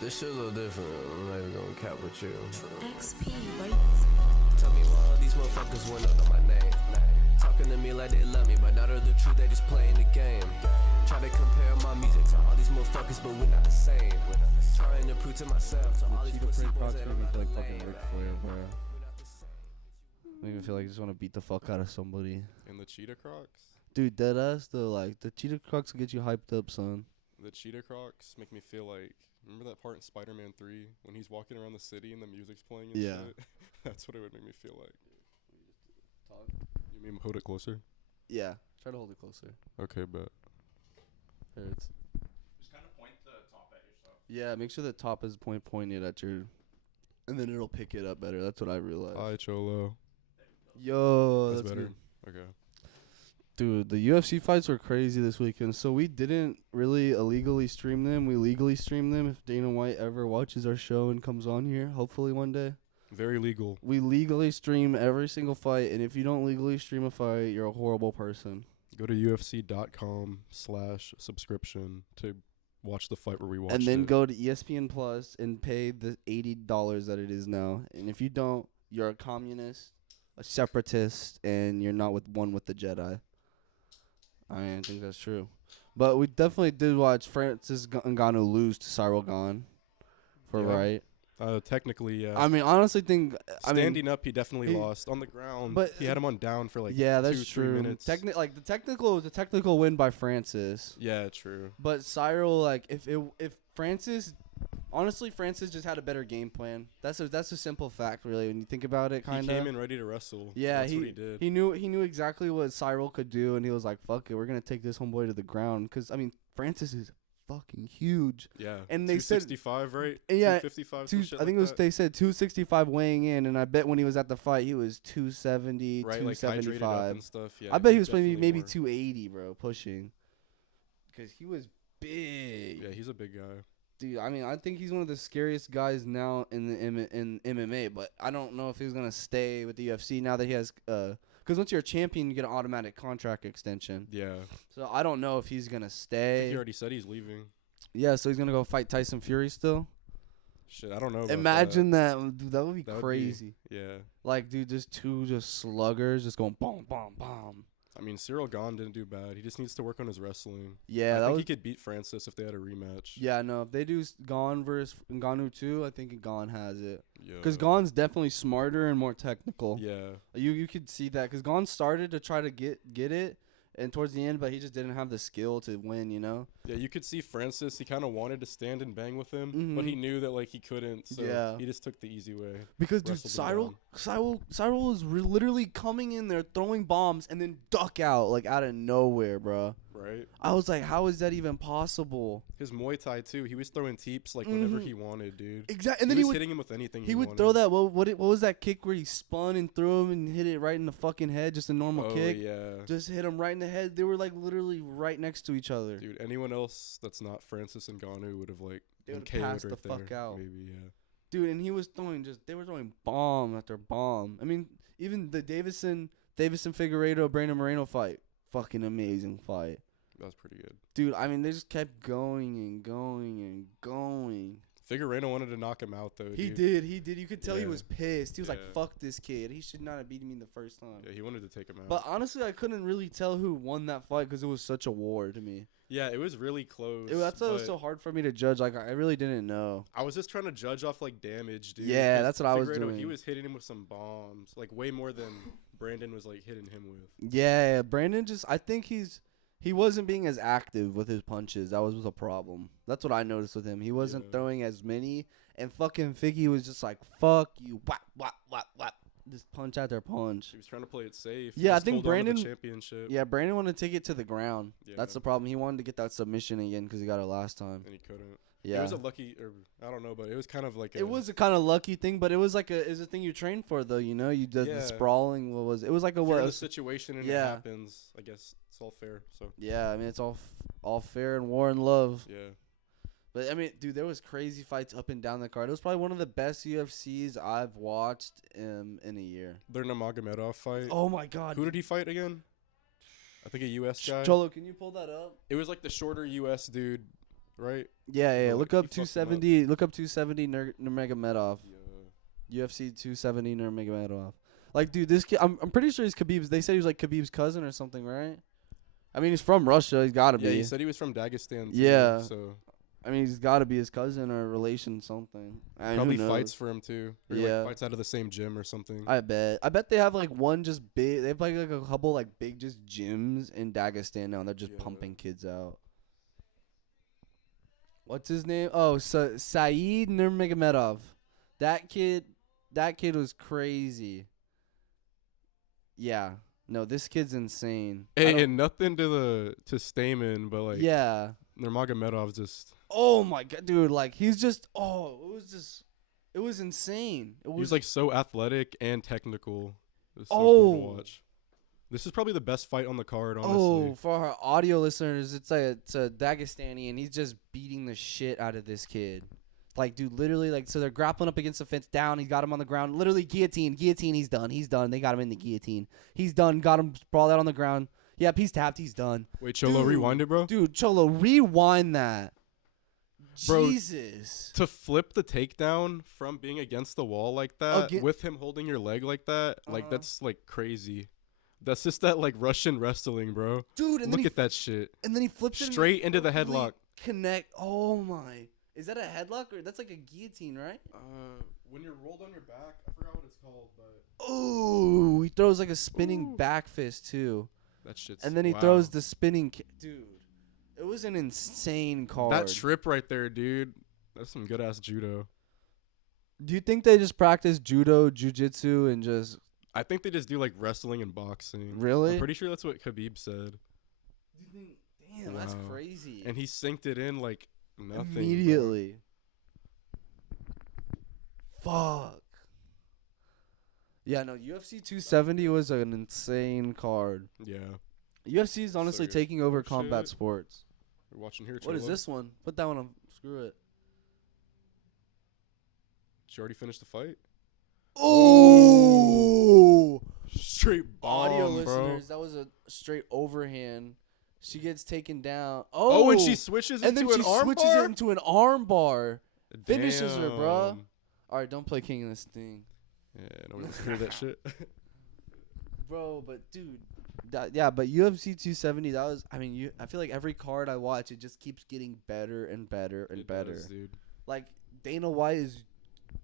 This shit a little different. I'm not even gonna cap with you. XP, right? Tell me why all these motherfuckers went under my name. Talking to me like they love me, but not of the truth, they just playing the game. Try to compare my music to all these motherfuckers, but we're not the same. Trying to prove to myself, to all these Cheetah pussy print boys Crocs that make I'm me not feel like the fucking lame. Ric Flair, bro. Make me feel like I just want to beat the fuck out of somebody. And the cheetah Crocs? Dude, deadass though, like the cheetah Crocs will get you hyped up, son. The cheetah Crocs make me feel like, remember that part in Spider-Man 3 when he's walking around the city and the music's playing and Yeah. shit? That's what it would make me feel like. Talk. You mean hold it closer? Yeah, try to hold it closer. Okay, bet. There it's. Just kind of point the top at yourself. Yeah, make sure the top is pointed at your, and then it'll pick it up better. That's what I realized. Hi, Cholo. Yo, That's that's better. good. Okay. Dude, the UFC fights were crazy this weekend. So we didn't really illegally stream them. We legally stream them. If Dana White ever watches our show and comes on here, hopefully one day. Very legal. We legally stream every single fight, and if you don't legally stream a fight, you're a horrible person. Go to UFC.com/subscription to watch the fight where we watched And then it. go to ESPN Plus and pay the $80 that it is now. And if you don't, you're a communist, a separatist, and you're not with the Jedi. I think that's true. But we definitely did watch Francis Ngannou lose to Cyril Gane for Yeah. right. Technically, yeah. I mean, honestly, Standing up, he definitely he- lost. On the ground, but he had him on down for like yeah, that's 2-3 true. minutes. The technical win by Francis. Yeah, true. But Cyril, like, if Francis, honestly, Francis just had a better game plan. That's a simple fact, really, when you think about it. Kind He of. came in ready to wrestle. Yeah, That's what he did. He knew exactly what Cyril could do, and he was like, "Fuck it, we're gonna take this homeboy to the ground." Because I mean, Francis is fucking huge. Yeah. And they said 265, right? Yeah, 255. I think it was they said 265 weighing in, and I bet when he was at the fight, he was 270, right, like hydrated up 275. and stuff. Yeah. I bet he was definitely maybe more. 280, bro, pushing. Because he was big. Yeah, he's a big guy. Dude, I mean, I think he's one of the scariest guys now in the in MMA, but I don't know if he's gonna stay with the UFC now that he has because once you're a champion, you get an automatic contract extension. Yeah. So I don't know if he's gonna I think stay. he already said he's leaving. Yeah, so he's gonna go fight Tyson Fury still. Shit, I don't know. About Imagine that, dude. That would be That would be- crazy. Yeah. Like, dude, just two sluggers just going boom, boom, boom. I mean, Cyril Gane didn't do bad. He just needs to work on his wrestling. Yeah, I that think was. he could beat Francis if they had a rematch. Yeah, no. If they do Gane versus Ngannou too, I think Gane has it. Yeah. Because Gane's definitely smarter and more technical. Yeah. You could see that because Gon started to try to get it, and towards the end, but he just didn't have the skill to win. You know. Yeah, you could see Francis. He kind of wanted to stand and bang with him, but he knew that like he couldn't. So Yeah. he just took the easy way. Because dude, Wrestled him Cyril was literally coming in there throwing bombs and then duck out like out of nowhere, bro. Right. I was like, how is that even possible? His Muay Thai too. He was throwing teeps like whenever Mhm. he wanted, dude. Exactly, and He then he was would hitting him with anything. he would wanted. throw that. What was that kick where he spun and threw him and hit it right in the fucking head? Just a normal Oh kick. yeah. Just hit him right in the head. They were like literally right next to each other. Dude, anyone else that's not Francis and Ngannou would have like They been would've KO'd passed right the fuck there. out. Maybe yeah. Dude, and he was they were throwing bomb after bomb. I mean, even the Davison Figueiredo Brandon Moreno fight, fucking amazing fight. That was pretty good. Dude, I mean, they just kept going and going and going. Figueiredo wanted to knock him out though. He dude. did. You could tell he Yeah. was pissed. He was like, Yeah. "Fuck this kid. He should not have beaten me the first time." Yeah, he wanted to take him out. But honestly, I couldn't really tell who won that fight because it was such a war to me. yeah, it was really close. That's why it was but so hard for me to judge. Like, I really didn't know. I was just trying to judge off like damage, dude. Yeah, 'cause that's what I was Figueiredo, doing. He was hitting him with some bombs, like way more than Brandon was like hitting him with. Yeah, Brandon I think he wasn't being as active with his punches. That was a problem. That's what I noticed with him. He wasn't Yeah. throwing as many, and fucking Figgy was just like, "Fuck you, whap whap whap whap," just punch after punch. He was trying to play it safe. Yeah, I Just think hold on to the Brandon- championship. Yeah, Brandon wanted to take it to the ground. Yeah. That's the problem. He wanted to get that submission again because he got it last time. And he couldn't. Yeah, It was a lucky, or I don't know, but it was kind of like it was a kind of lucky thing, but it was like it was a thing you trained for though. You know, you did the Yeah. sprawling. What was it? It was like a If you're in what? the situation and yeah. it happens. I guess it's all fair. So Yeah, I mean it's all fair in war and love. yeah, But I mean, dude, there was crazy fights up and down the card. It was probably one of the best UFCs I've watched in a year. their Nurmagomedov fight. Oh my god. Who did he fight again? I think a U.S. guy. Cholo, can you pull that up? It was like the shorter U.S. dude. right? Yeah. But, Look like, up he fucked him up. 270. Look up 270 Nurmagomedov. Yeah. UFC 270 Nurmagomedov. Like, dude, this kid. I'm pretty sure he's Khabib's. They said he was like Khabib's cousin or something, right? I mean, he's from Russia. He's gotta Yeah, be. he said he was from Dagestan too. Yeah. So I mean, he's gotta be his cousin or relation something. I mean, probably who knows? fights for him too. Or Yeah. like fights out of the same gym or something. I bet they have like one just big. They have like a couple like big just gyms in Dagestan now. And they're just Yeah. pumping kids out. What's his name? Oh, Saeed Nurmagomedov. That kid was crazy. Yeah. No, this kid's insane. Hey, and nothing to Stamen, but like Yeah. Nurmagomedov's just Oh my god, dude! Like he's just. It was insane. he was like so athletic and technical. It was so Oh. cool to watch. This is probably the best fight on the card, honestly. Oh, for our audio listeners, it's a Dagestani, and he's just beating the shit out of this kid. Like, dude, literally, like, so they're grappling up against the fence, down. He got him on the ground, literally guillotine. He's done. They got him in the guillotine. He's done. Got him sprawled out on the ground. Yep, he's tapped. He's done. Wait, Cholo, Dude. rewind it, bro. Dude, Cholo, rewind that. Bro, Jesus. To flip the takedown from being against the wall like that, Aga- with him holding your leg like that, like Uh-huh. that's like crazy. That's just that like Russian wrestling, bro. Dude, and then Look at that shit. he flips it and Straight into the perfectly headlock. Connect. Oh my. Is that a headlock or that's like a guillotine, right? When you're rolled on your back, I forgot what it's called, but Oh, he throws like a spinning back fist too. that shit's And then he wow. throws the spinning dude. It was an insane card. That trip right there, dude. That's some good ass judo. Do you think they just practice judo, jujitsu, and just I think they just do like wrestling and boxing. Really? I'm pretty sure that's what Khabib said. you think, damn, that's Wow. crazy. And he synced it in like nothing. bro. Immediately. Fuck. Yeah, no, UFC 270 was an insane card. Yeah. UFC is honestly good. taking over Oh, combat shit. sports. We're watching here, What is Cholo. this one? Put that one on. Screw it. Did you already finish the fight? Oh! Straight bomb, Audio bro. listeners, that was a straight overhand. She gets taken down. Oh, and she switches and then into she an arm switches bar? it into an arm bar. Finishes her, bruh. Damn. All right, don't play King of this thing, Yeah, nobody wants to hear that shit. bro. But dude, yeah. But UFC 270, that was. I mean, I feel like every card I watch, it just keeps getting better and better and It better. does, dude. Like Dana White is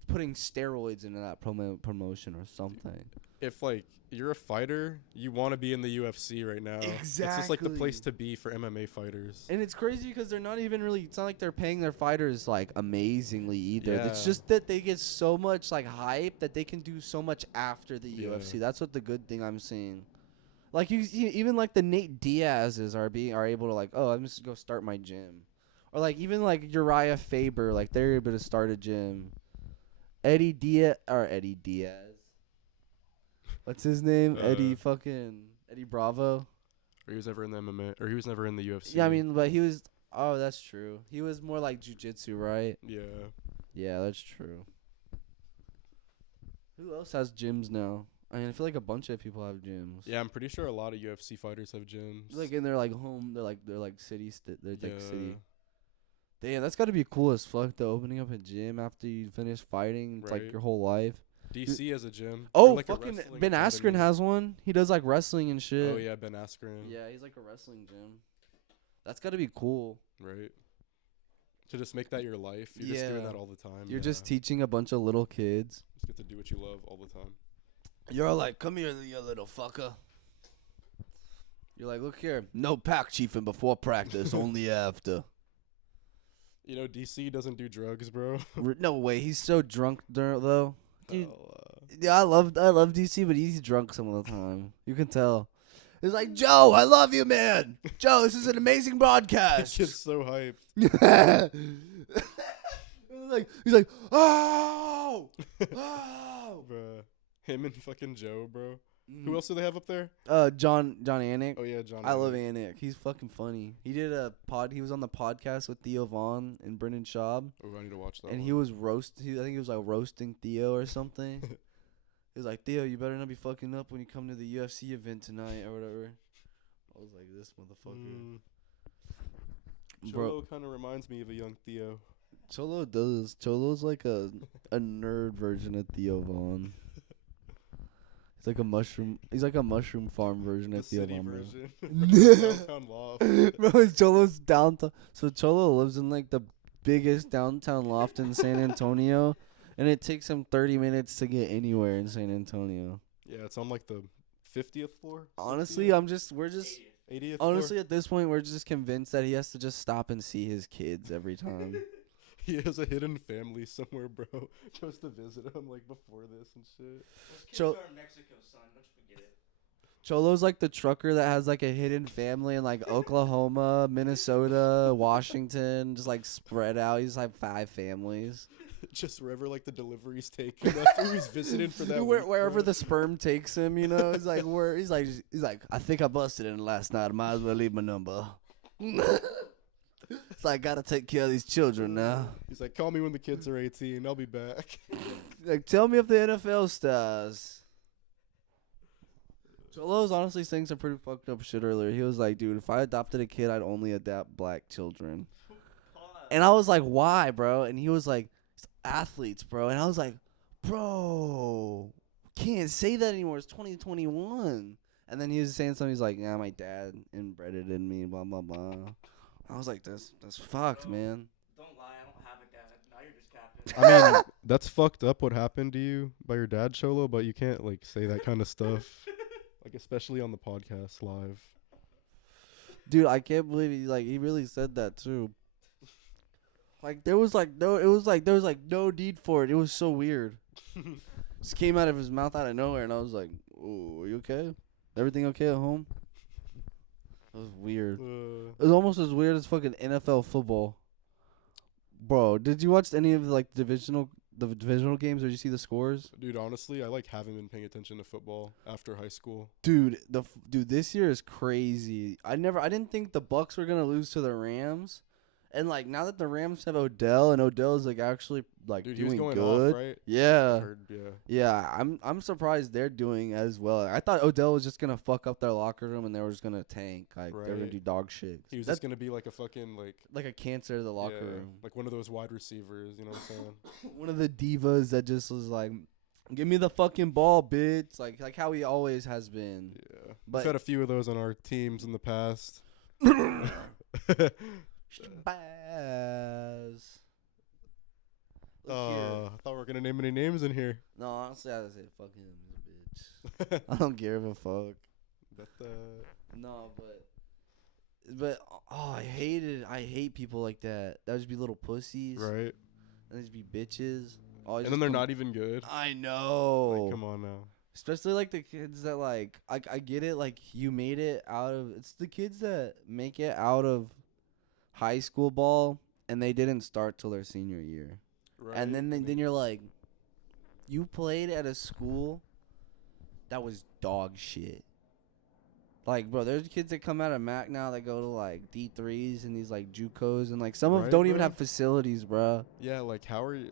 putting steroids into that promotion or something. If like you're a fighter, you want to be in the UFC right now. It's just like the place Exactly. to be for MMA fighters. And it's crazy because they're not even really. It's not like they're paying their fighters like amazingly either. It's Yeah. just that they get so much like hype that they can do so much after the Yeah. UFC. That's what the good thing I'm seeing. Like you see, even like the Nate Diaz's are able to like, oh, I'm just go start my gym, or like even like Uriah Faber, like they're able to start a gym. Eddie Diaz. What's his name? Eddie Bravo. Or he was never in the MMA, or he was never in the UFC. Yeah, I mean, but he was. Oh, that's true. He was more like jujitsu, right? Yeah. Yeah, that's true. Who else has gyms now? I mean, I feel like a bunch of people have gyms. Yeah, I'm pretty sure a lot of UFC fighters have gyms. Like in their like home, they're like city. They're like city. Yeah. Damn, that's gotta be cool as fuck. Though opening up a gym after you finish fighting, it's like Right. your whole life. DC has a gym. Oh, Or like a fucking wrestling Ben Askren academy. has one. He does like wrestling and shit. Oh yeah, Ben Askren. Yeah, he's like a wrestling gym. That's gotta be cool. Right. To just make that your life. You're just doing Yeah. that all the time. You're yeah. just teaching a bunch of little kids. Just get to do what you love all the time. You're like, come here, you little fucker. You're like, look here. No pack chiefing before practice, only after. You know, DC doesn't do drugs, bro. No way, he's so drunk though. Dude, Oh, yeah, I love DC, but he's drunk some of the time. You can tell. He's like, Joe, I love you, man. Joe, this is an amazing broadcast. Kid's so hyped. he's like, oh, oh. Bruh. Him and fucking Joe, bro. Mm. Who else do they have up there? John Anik. Oh yeah, John. I love Anik. He's fucking funny. He did a pod. He was on the podcast with Theo Vaughn and Brendan Schaub, Oh, I need to watch that. and one. he was I think he was like roasting Theo or something. He was like, Theo, you better not be fucking up when you come to the UFC event tonight or whatever. I was like, this motherfucker. Cholo kind of reminds me of a young Theo. Cholo does. Cholo's like a nerd version of Theo Vaughn. He's like a mushroom. He's like a mushroom farm version The of Theo city Vaughn. version. Bro. Downtown loft. Bro, Cholo's downtown. So Cholo lives in like the biggest downtown loft in San Antonio, and it takes him 30 minutes to get anywhere in San Antonio. Yeah, it's on like the 50th floor. Honestly, 60th? we're just 80th honestly floor. at this point we're just convinced that he has to just stop and see his kids every time. He has a hidden family somewhere, bro. Goes to visit him like before this and shit. Those kids Cho- are in Mexico, son. Don't you forget it. Cholo's like the trucker that has like a hidden family in like Oklahoma, Minnesota, Washington, just like spread out. He's like 5 families. Just wherever like the deliveries take him. That's who he's visiting for that week, Wherever bro. the sperm takes him, you know. He's like, he's like, I think I busted in last night. I might as well leave my number. It's like, gotta take care of these children now. He's like, call me when the kids are 18. I'll be back. Like, tell me if the NFL stars. Cholo's honestly saying some pretty fucked up shit earlier. He was like, dude, if I adopted a kid, I'd only adopt black children. And I was like, why, bro? And he was like, it's athletes, bro. And I was like, bro, can't say that anymore. It's 2021. And then he was saying something. He's like, yeah, my dad inbred it in me, blah, blah, blah. I was like, that's fucked, man. Don't lie, I don't have a dad. Now you're just capping. I mean, that's fucked up what happened to you by your dad, Cholo, but you can't like say that kind of stuff. Like especially on the podcast live. Dude, I can't believe he really said that too. Like there was no need for it. It was so weird. Just came out of his mouth out of nowhere, and I was like, "Oh, are you okay? Everything okay at home?" It was weird. It was almost as weird as fucking NFL football. Bro, did you watch any of the divisional games, or did you see the scores? Dude, honestly, I haven't been paying attention to football after high school. Dude, this year is crazy. I didn't think the Bucks were gonna lose to the Rams, and like now that the Rams have Odell, and Odell is like actually like Dude, he was doing going good. off, right? Yeah, I heard, yeah. yeah. I'm surprised they're doing as well. I thought Odell was just gonna fuck up their locker room, and they were just gonna tank. Like they were gonna Right. do dog shit. He was That's just gonna be like a fucking like a cancer to the locker yeah, room. like one of those wide receivers. You know what I'm saying? One of the divas that just was like, "Give me the fucking ball, bitch!" Like how he always has been. Yeah. But- We've had a few of those on our teams in the past. Baz. Look I here. thought we were gonna name any names in here. No, honestly, I would say fuck him, he's a bitch. I don't give a fuck. But No, but I hate people like that. That would just be little pussies, right. and they just be bitches. Always And just then they're com- not even good. I know. Like, come on now. Especially like the kids that like I get it, like you made it out of it's the kids that make it out of high school ball and they didn't start till their senior year. Right. And then you're like, you played at a school that was dog shit. Like, bro, there's kids that come out of Mac now that go to like D3s and these like JUCOs, and like some of them Right, don't even bro. have facilities, bro. Yeah, like how are you?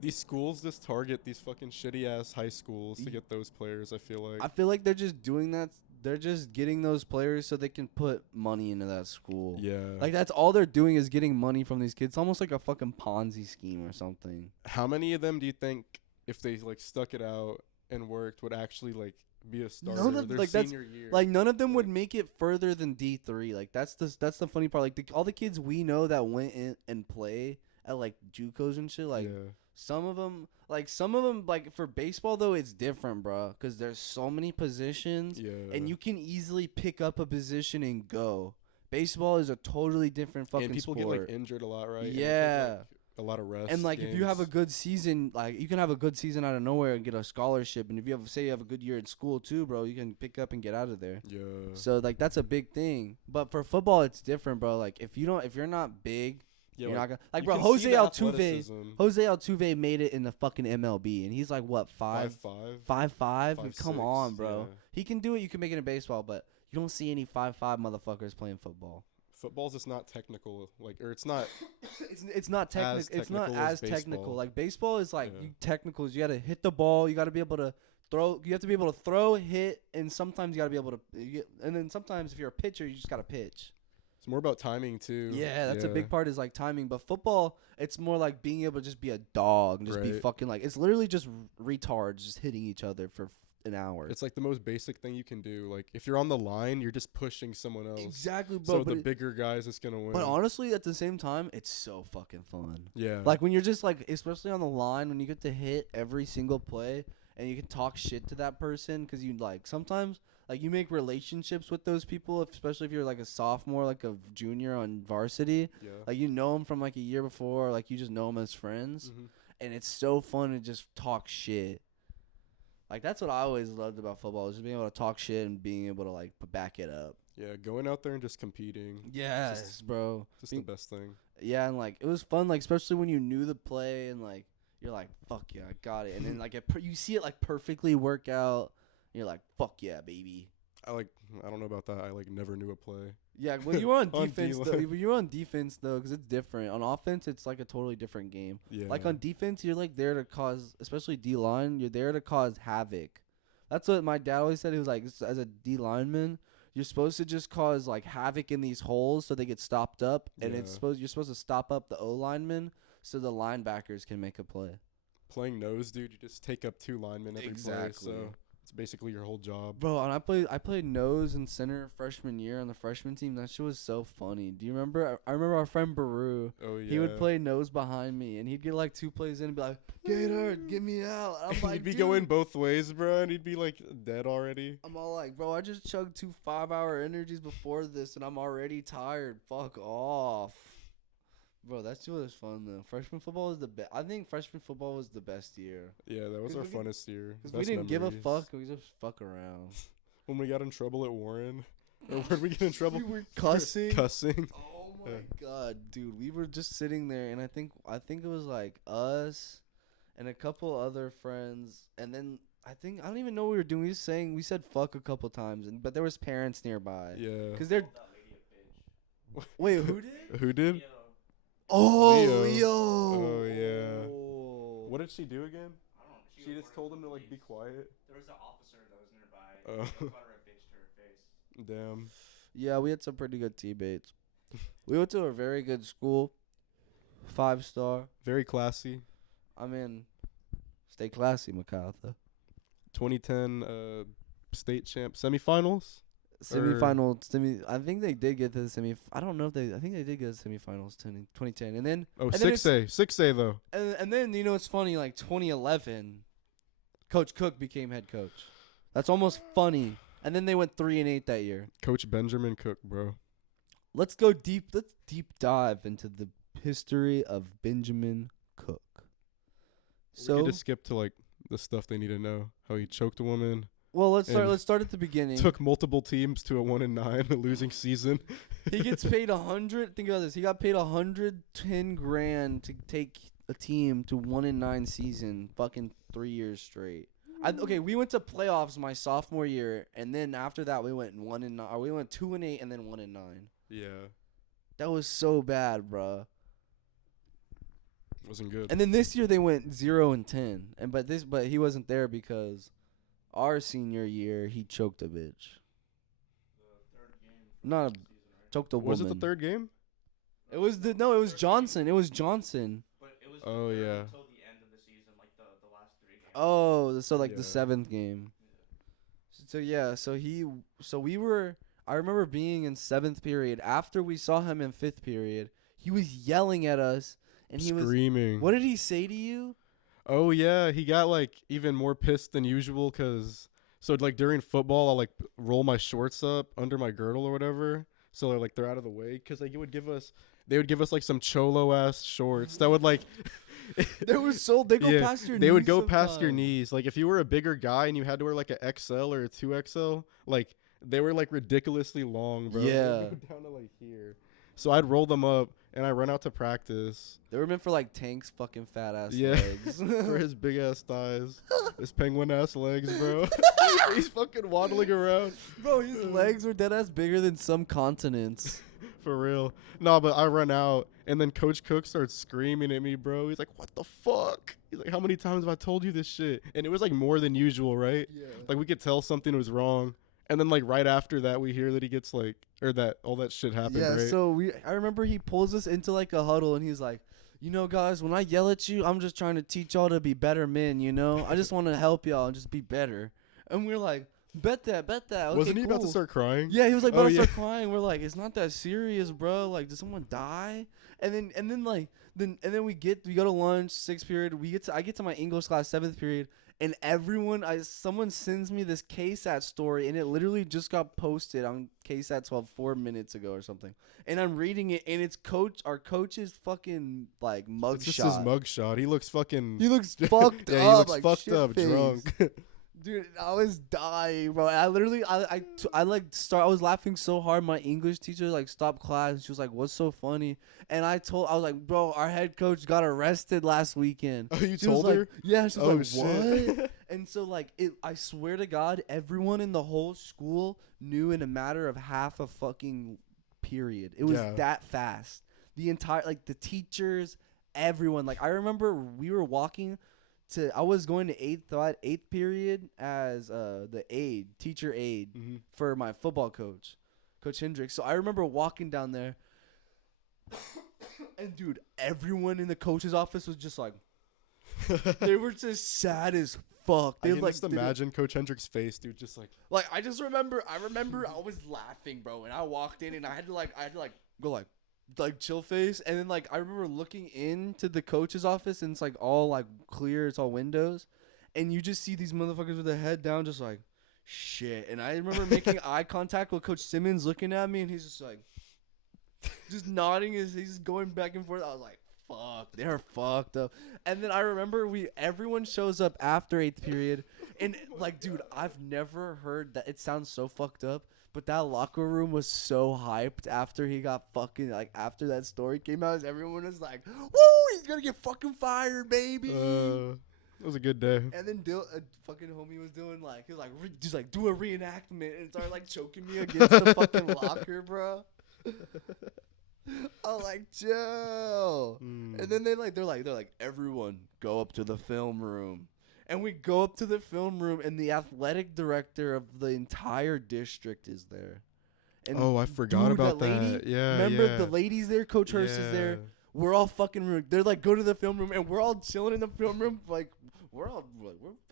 These schools just target these fucking shitty ass high schools to get those players. I feel like. I feel like they're just doing that. They're just getting those players so they can put money into that school. Yeah. Like that's all they're doing is getting money from these kids. It's almost like a fucking Ponzi scheme or something. How many of them do you think, if they like stuck it out and worked, would actually like be a starter None of- their like, that's- senior year? Like none of them would make it further than D3. Like that's the funny part. Like all the kids we know that went in and play at like JUCOs and shit. Like yeah. some of them like for baseball though it's different, bro. Because there's so many positions. Yeah. And you can easily pick up a position and go. Baseball is a totally different fucking and people sport. get like injured a lot, right? And they Yeah. get, like, a lot of rest. And like if you have a games. good season, like you can have a good season out of nowhere and get a scholarship. And if you have a good year in school too, bro, you can pick up and get out of there. Yeah. So like that's a big thing. But for football, it's different, bro. Like if you're not big, Yeah, you're not gonna you bro. can Jose see the Altuve, athleticism. Jose Altuve made it in the fucking MLB, and he's like what 5'5"? 5'5". Come 5'6", on, bro. yeah. He can do it. You can make it in baseball, but you don't see any 5'5" motherfuckers playing football. Football's just not technical, like, or it's not. It's not technical. As It's not technical as as technical. baseball. Like baseball is like Yeah. you technicals. You gotta hit the ball. You gotta be able to throw. You have to be able to throw, hit, and sometimes you gotta be able to. And then sometimes if you're a pitcher, you just gotta pitch. It's more about timing too. Yeah, that's a big part is like timing. But football, it's more like being able to just be a dog and just be Right. fucking like, it's literally just retards just hitting each other for an hour. It's like the most basic thing you can do. Like if you're on the line, you're just pushing someone else. Exactly, bro. So the bigger guy is just gonna win. But honestly, at the same time, it's so fucking fun. Yeah. Like when you're just like, especially on the line, when you get to hit every single play and you can talk shit to that person because you like sometimes like you make relationships with those people, especially if you're like a sophomore, like a junior on varsity. Yeah. Like you know them from like a year before, like you just know them as friends, Mhm. and it's so fun to just talk shit. Like that's what I always loved about football, is just being able to talk shit and being able to like back it up. Yeah, going out there and just competing. Yes, bro. Just the best thing. Yeah, and like it was fun, like especially when you knew the play and like you're like, fuck yeah, I got it, and then like you see it like perfectly work out. You're like, fuck yeah, baby. I don't know about that. I like never knew a play. Yeah, when you were on On defense though, D-line. when you're on defense though, because it's different. On offense, it's like a totally different game. Yeah. Like on defense, you're like there to cause, especially D line, you're there to cause havoc. That's what my dad always said. He was like, as a D lineman, you're supposed to just cause like havoc in these holes so they get stopped up, and Yeah. you're supposed to stop up the O lineman so the linebackers can make a play. Playing nose, dude, you just take up 2 linemen every play. So it's basically your whole job. Bro, and I played nose and center freshman year on the freshman team. That shit was so funny. Do you remember? I remember our friend Baru. Oh yeah. He would play nose behind me, and he'd get like 2 plays in and be like, Gator, get me out. And I'm like, He'd be "Dude." going both ways, bro, and he'd be like dead already. I'm all like, bro, I just chugged 2 5-hour energies before this, and I'm already tired. Fuck off. Bro, that shit was fun, though. Freshman football was the best. I think freshman football was the best year. Yeah, that was 'Cause our we didn't- funnest year. Because we Best didn't give a memories. fuck. We just fuck around. When we got in trouble at Warren, or where did we get in trouble? We were cussing. Cussing. Oh my Yeah. god, dude! We were just sitting there, and I think it was like us and a couple other friends, and then I don't even know what we were doing. We said fuck a couple times, but there was parents nearby. Yeah. Cause they're Called that lady a bitch. wait, who did? Who did? Yo, Oh, Leo. Leo. Oh, yeah. What did she do again? I don't know. She was just one told of him the to like be police. quiet. There was an officer that was nearby. Oh. He called her a bitch to her face. Damn. Yeah, we had some pretty good teammates. We went to a very good school, 5-star. Very classy. I mean, stay classy, MacArthur. 2010 state champ semifinals. I think they did get to the semi. I don't know if I think they did get to the semifinals 2010. And then Oh, And then 6A. 6A though. and then you know it's funny, like 2011, Coach Cook became head coach. That's almost funny. And then they went 3-8 that year. Coach Benjamin Cook, bro. Let's go deep. Let's deep dive into the history of Benjamin Cook. We So, could just skip to like the stuff they need to know. How he choked a woman. well, let's and start at the beginning. Took multiple teams to a 1-9, a losing season. He gets paid 100. Think about this. He got paid 110 grand to take a team to 1-9 season, fucking 3 years straight. Okay, we went to playoffs my sophomore year, and then after that we went 1-9. Or we went 2-8 and then 1-9. Yeah. That was so bad, bruh. Wasn't good. And then this year they went 0-10, but he wasn't there because our senior year he choked a bitch. The third game. From Not a the season, right? choked a woman. Was it the third game? It was it was Johnson. It was Johnson. But it was Oh, the third yeah. until the end of the season, like the last 3 games. Oh, so like the Yeah. 7th game. So yeah, I remember being in 7th period. After we saw him in 5th period, he was yelling at us, and he was. Screaming. What did he say to you? Oh yeah, he got like even more pissed than usual because so like during football I'll like roll my shorts up under my girdle or whatever so like they're out of the way because like they would give us like some cholo ass shorts that would like They go yeah, past your. they would knees go past your sometimes. knees. Like if you were a bigger guy and you had to wear like a XL or a 2XL, like they were like ridiculously long, bro. They would Yeah. go down to like here. So I'd roll them up and I run out to practice. They were meant for like Tank's fucking fat ass Yeah. legs. For his big ass thighs, his penguin ass legs, bro. He's fucking waddling around. Bro, his legs were dead ass bigger than some continents. For real. No, but I run out, and then Coach Cook starts screaming at me, bro. He's like, "What the fuck?" He's like, "How many times have I told you this shit?" And it was like more than usual, right? Yeah. Like we could tell something was wrong. And then like right after that, we hear that he gets like, or that all that shit happened. Yeah, right? so I remember he pulls us into like a huddle and he's like, you know, guys, when I yell at you, I'm just trying to teach y'all to be better men, you know? I just want to help y'all and just be better. And we're like, bet that. Okay, Wasn't he about to cool. start crying? Yeah, he was like Oh, about to yeah. start crying. We're like, it's not that serious, bro. Like, did someone die? And then we go to lunch, 6th period. I get to my English class, 7th period, and someone sends me this KSAT story, and it literally just got posted on KSAT 12 4 minutes ago or something. And I'm reading it, and it's our coach's fucking like mugshot. It's just his mugshot. He looks fucking. He looks fucked yeah, up. he looks like fucked shit up, face. drunk. Dude, I was dying, bro. I was laughing so hard. My English teacher like stopped class. She was like, "What's so funny?" And I was like, "Bro, our head coach got arrested last weekend." Oh, you She was told like, her? Yeah, she was Oh, like, shit. "What?" And so like I swear to God, everyone in the whole school knew in a matter of half a fucking period. It was Yeah. that fast. The entire the teachers, everyone. Like I remember we were walking. I was going to eighth period as the teacher aide Mhm. for my football coach, Coach Hendricks. So I remember walking down there, and dude, everyone in the coach's office was just like, they were just sad as fuck. I They can like just imagine Coach Hendrick's face, dude. Just like, I remember I was laughing, bro, and I walked in and I had to go like chill face, and then like I remember looking into the coach's office and it's like all like clear, it's all windows, and you just see these motherfuckers with their head down just like shit. And I remember making eye contact with Coach Simmons looking at me, and he's just like just nodding, he's just going back and forth. I was like, fuck, they're fucked up. And then I remember everyone shows up after 8th period, and like dude, I've never heard that. It sounds so fucked up, but that locker room was so hyped after he got fucking after that story came out. Everyone was like, "Woo, he's gonna get fucking fired, baby!" it was a good day. And then fucking homie was doing he was like, just like do a reenactment, and started like choking me against the fucking locker, bro. I was like, chill. And then they're like, everyone go up to the film room. And we go up to the film room, and the athletic director of the entire district is there. And Oh, I forgot dude, about lady, that. Yeah, remember yeah. the ladies there? Coach Hurst is there. Yeah. We're all fucking. They're like, go to the film room, and we're all chilling in the film room. Like we're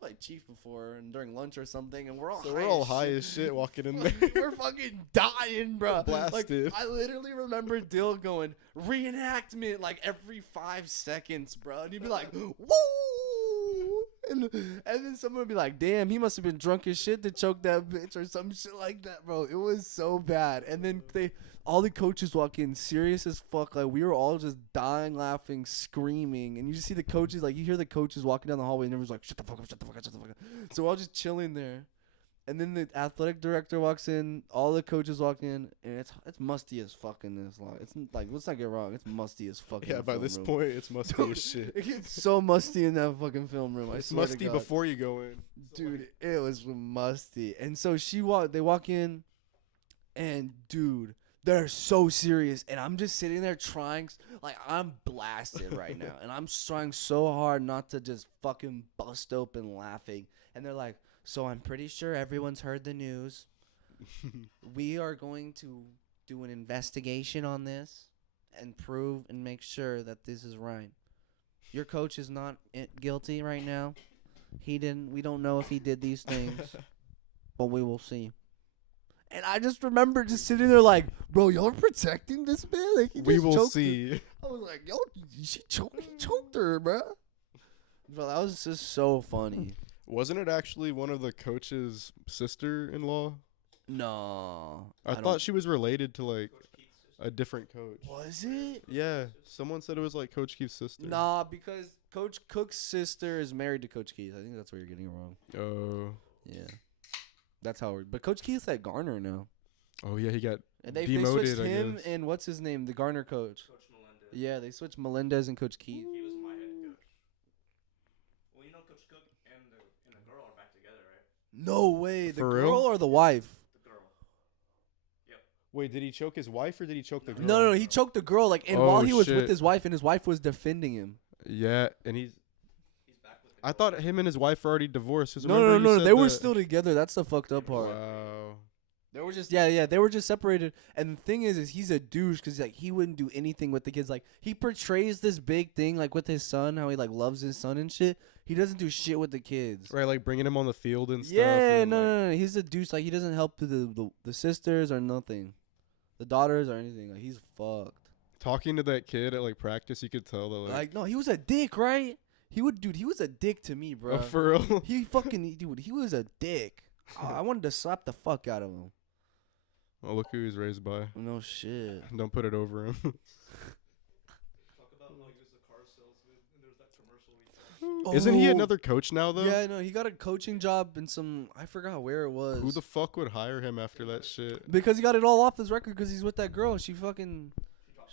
like chief before and during lunch or something, and we're all high as shit walking in there. We're fucking dying, bro. Blasted. Like, I literally remember Dill going reenactment like every 5 seconds, bro, and he'd be like, "Woo!" And then someone would be like, "Damn, he must have been drunk as shit to choke that bitch," or some shit like that, bro. It was so bad. And then all the coaches walk in serious as fuck. Like we were all just dying, laughing, screaming, and you just see the coaches. Like you hear the coaches walking down the hallway, and everyone's like, "Shut the fuck up! Shut the fuck up! Shut the fuck up!" So we're all just chilling there. And then the athletic director walks in, all the coaches walk in, and it's musty as fuck in this lot. It's like, let's not get wrong, it's musty as fuck. Yeah, in the by film this room. point, it's musty as shit. It gets so musty in that fucking film room. It's I swear to musty God. before you go in. Dude, it was musty. And so they walk in, and dude, they're so serious, and I'm just sitting there trying, like I'm blasted right now, and I'm trying so hard not to just fucking bust open laughing. And they're like, "So I'm pretty sure everyone's heard the news. We are going to do an investigation on this and prove and make sure that this is right. Your coach is not guilty right now. We don't know if he did these things, but we will see." And I just remember just sitting there like, "Bro, y'all are protecting this man? Like, he We just will choked her." see. I was like, "Yo, he choked her, bro." Bro, that was just so funny. Wasn't it actually one of the coach's sister-in-law? No. I thought she was related to like a different coach. Was it? Yeah, someone said it was like Coach Keith's sister. Nah, because Coach Cook's sister is married to Coach Keith. I think that's where you're getting it wrong. Oh. Yeah. That's how we're. But Coach Keith's at Garner now. Oh yeah, he got And they demoted. switched I him guess. and what's his name? The Garner coach. Coach Melendez. Yeah, they switched Melendez and Coach Keith. He was my head coach. Well, you know, Coach Cook and the girl are back together, right? No way. The For girl real? or the wife? The girl. Wait, did he choke his wife or did he choke the girl? No, he choked the girl. Like, and Oh, while he was with shit. his wife, and his wife was defending him. Yeah, and he's He's back with I thought him and his wife were already divorced. 'Cause No, remember you said they were that- still together. That's the fucked up part. Wow. They were just they were just separated. And the thing is he's a douche because like he wouldn't do anything with the kids. Like he portrays this big thing like with his son, how he like loves his son and shit. He doesn't do shit with the kids. Right, like bringing him on the field and stuff. Yeah, and then, like, no. He's a douche. Like he doesn't help the sisters or nothing, the daughters or anything. Like he's fucked. Talking to that kid at like practice, you could tell that Like no, he was a dick, right? He was a dick to me, bro. oh, for real. He was a dick. I wanted to slap the fuck out of him. Oh, look who he's raised by. No shit. Don't put it over him. Talk about like there's a car salesman and there's that commercial we saw. Isn't he Oh. another coach now though? Yeah, no, he got a coaching job in I forgot where it was. Who the fuck would hire him after that shit? Because he got it all off his record because he's with that girl and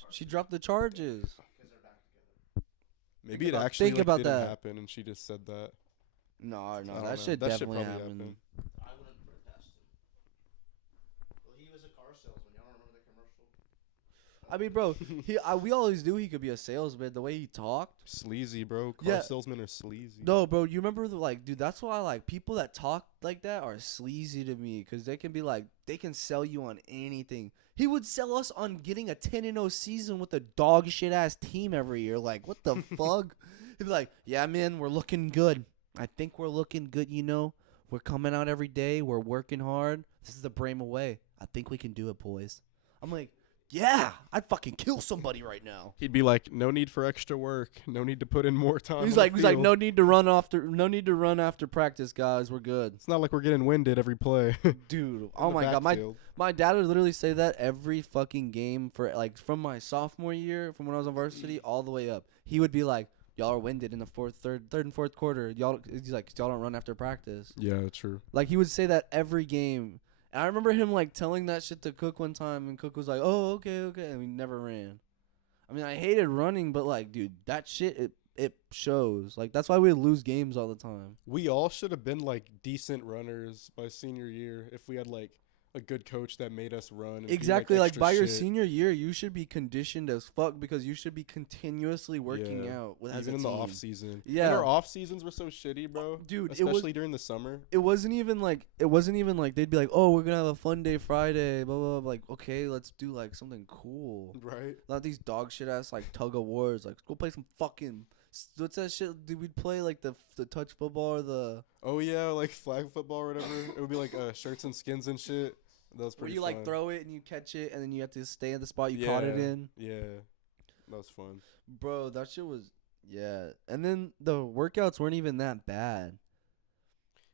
she dropped the charges. Maybe it about- actually think like, about didn't that. happen and she just said that. No, I don't know. that shit That shit definitely probably happened. happened. I wouldn't put it past him. Well, he was a car salesman. Y'all don't remember the commercial? I mean, bro, we always knew he could be a salesman. The way he talked. Sleazy, bro. Car Yeah. salesmen are sleazy. No, bro, you remember dude, that's why like people that talk like that are sleazy to me because they can be like they can sell you on anything. He would sell us on getting a 10-0 season with a dog shit ass team every year. Like, what the fuck? He'd be like, "Yeah, man, we're looking good. I think we're looking good. You know, we're coming out every day. We're working hard. This is the Brame away. I think we can do it, boys." I'm like, yeah, I'd fucking kill somebody right now. He'd be like, "No need for extra work. No need to put in more time." He's on like, the field. no need to run after practice, guys. We're good. It's not like we're getting winded every play. Dude, On oh the my god, backfield. my dad would literally say that every fucking game for like from my sophomore year, from when I was on varsity all the way up. He would be like, "Y'all are winded in the third and fourth quarter. He's like, y'all don't run after practice." Yeah, true. Like he would say that every game. And I remember him like telling that shit to Cook one time, and Cook was like, "Oh, okay," and we never ran. I mean, I hated running, but like, dude, that shit it shows. Like that's why we lose games all the time. We all should have been like decent runners by senior year if we had like a good coach that made us run. And do, Exactly, like extra by your shit. senior year, you should be conditioned as fuck because you should be continuously working Yeah. out as Even a in the team. off season. Yeah. And our off seasons were so shitty, bro. Dude, especially during the summer. it wasn't even like they'd be like, "Oh, we're gonna have a fun day Friday," blah blah blah. Like, okay, let's do like something cool. Right. Not these dog shit ass like tug of wars. Like, let's go play some fucking. What's that shit? Did we play like the touch football or the Oh yeah, like flag football or whatever. It would be like shirts and skins and shit. That was where pretty you fun. like throw it and you catch it and then you have to stay in the spot you caught it in? Yeah. That was fun. Bro, that shit was And then the workouts weren't even that bad.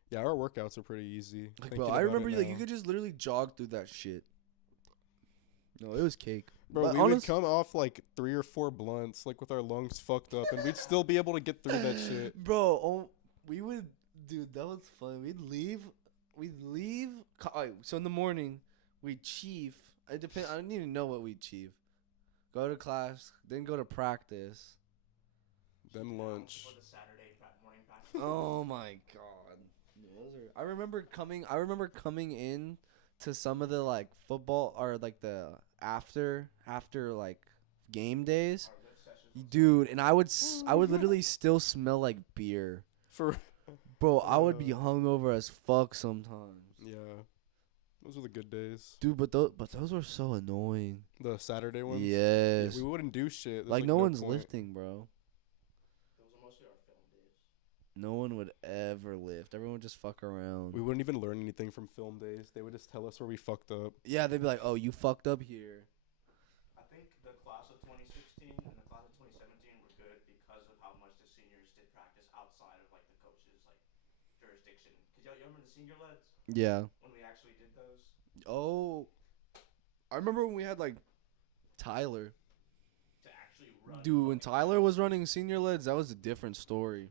Yeah, our workouts are pretty easy. Like, thinking bro, I about remember it like you now. could just literally jog through that shit. No, it was cake. Bro, But we would honest- come off like 3 or 4 blunts, like with our lungs fucked up, and we'd still be able to get through that shit. Bro, we would, dude, that was fun. We'd leave. Alright, so in the morning, we'd chief. I don't even know what we'd chief. Go to class, then go to practice. Then lunch. Before the Saturday morning practice. Oh my god. I remember coming in to some of the like football or like the after like game days. Dude, and I would literally still smell like beer. For Bro, I would be hungover as fuck sometimes. yeah, those were the good days. Dude, but those were so annoying. The Saturday ones. Yes. We wouldn't do shit. There's, Like no one's point. lifting, bro. Those are mostly our film days. No one would ever lift. Everyone would just fuck around. We wouldn't even learn anything from film days. They would just tell us where we fucked up. Yeah, they'd be like, "Oh, you fucked up here." I think the class of 2016 and the class of 2017 were good because of how much the seniors did practice outside of like the coach's like jurisdiction. Cause y'all remember the senior leds Yeah. when we actually did those? Oh, I remember when we had like Tyler. To actually run. Dude, when Tyler was running senior leds, that was a different story.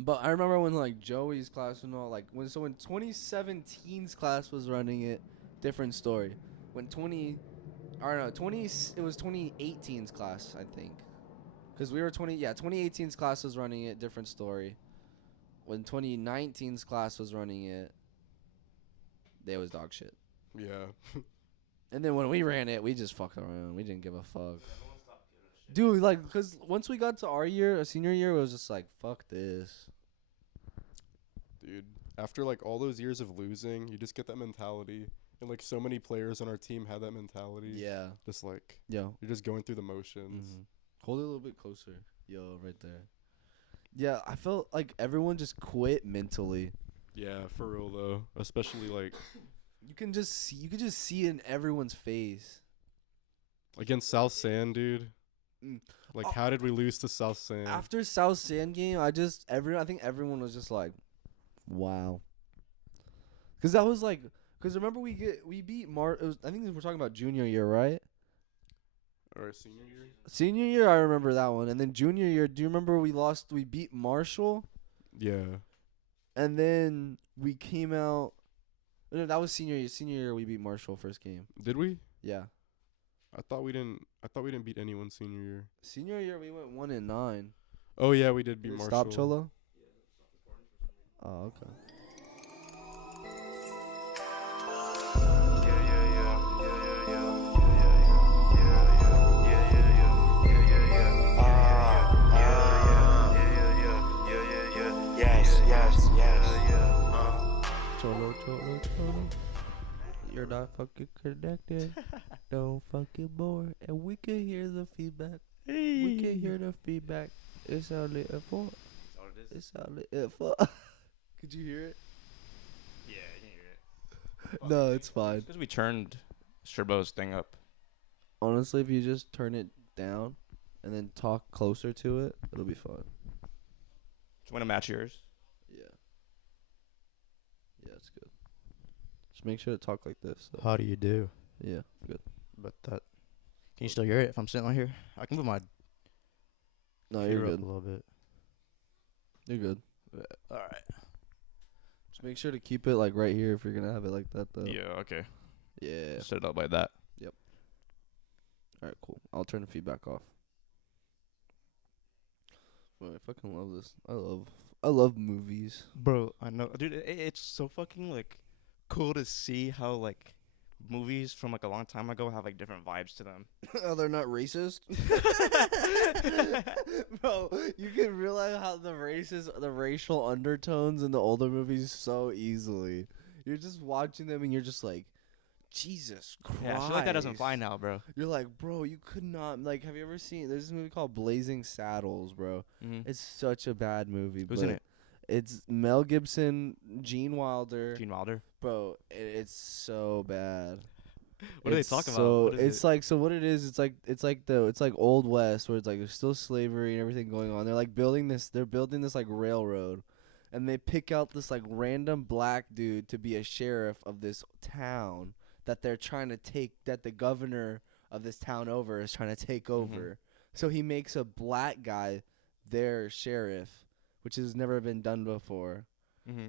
But I remember when like Joey's class and all, like when 2017's class was running it, different story. When it was 2018's class, I think. Cuz we were 2018's class was running it, different story. When 2019's class was running it, they was dog shit. Yeah. And then when we ran it, we just fucked around. We didn't give a fuck. Everyone stopped giving a Dude, like, because once we got to our year, senior year, it was just like, fuck this. Dude, after like all those years of losing, you just get that mentality. And like so many players on our team had that mentality. Yeah. Just like Yo. you're just going through the motions. Hold it a little bit closer. Yo, right there. Yeah, I felt like everyone just quit mentally. Yeah, for real though. Especially like You can just see it in everyone's face. against South Sand, dude. Mm. Like Oh. how did we lose to South Sand? After South Sand game, I think everyone was just like, wow. Cause that was like, cause remember we beat I think we're talking about junior year, right? Or senior year? Senior year, I remember that one, and then junior year, do you remember we beat Marshall, Yeah. and then we came out. No, that was senior year. Senior year, we beat Marshall first game. Did we? Yeah. I thought we didn't beat anyone senior year. Senior year, we went 1-9. Oh yeah, we did beat Did it Marshall. stop Cholo? Oh, okay. Cholo, Cholo, Cholo. You're not fucking connected. Don't fucking bore. And we can hear the feedback. We can hear the feedback. It's only a 4. It's only a 4. Could you hear it? Yeah, I can hear it. No, it's fine. Because we turned Sherbo's thing up. Honestly, if you just turn it down and then talk closer to it, it'll be fun. Do you want to match yours? Yeah. Yeah, it's good. Just make sure to talk like this. So. How do you do? Yeah, good. But that. Can you still hear it if I'm sitting right here? I can move my No, ear you're up good. a little bit. You're good. All right. Just make sure to keep it like right here if you're gonna have it like that though. Yeah, okay. Yeah. Set it up like that. All right, cool. I'll turn the feedback off. Boy, I fucking love this. I love movies. Bro, I know. Dude, it's so fucking, like, cool to see how, like, movies from, like, a long time ago have, like, different vibes to them. Oh, they're not racist? Bro, you can realize how the racial undertones in the older movies so easily. You're just watching them and you're just like, Jesus Christ. Yeah, I feel like that doesn't fly now, bro. You're like, bro, you could not, like, have you ever seen, there's this movie called Blazing Saddles, bro. Mm-hmm. It's such a bad movie. Who's but in it? It's Mel Gibson, Gene Wilder. Gene Wilder. Bro, it's so bad. What are they It's talking so, about? What is it's it? like, so what it is, it's like Old West where it's like there's still slavery and everything going on. They're building this like railroad, and they pick out this like random black dude to be a sheriff of this town that they're trying to take, that the governor of this town over is trying to take over. So he makes a black guy their sheriff, which has never been done before.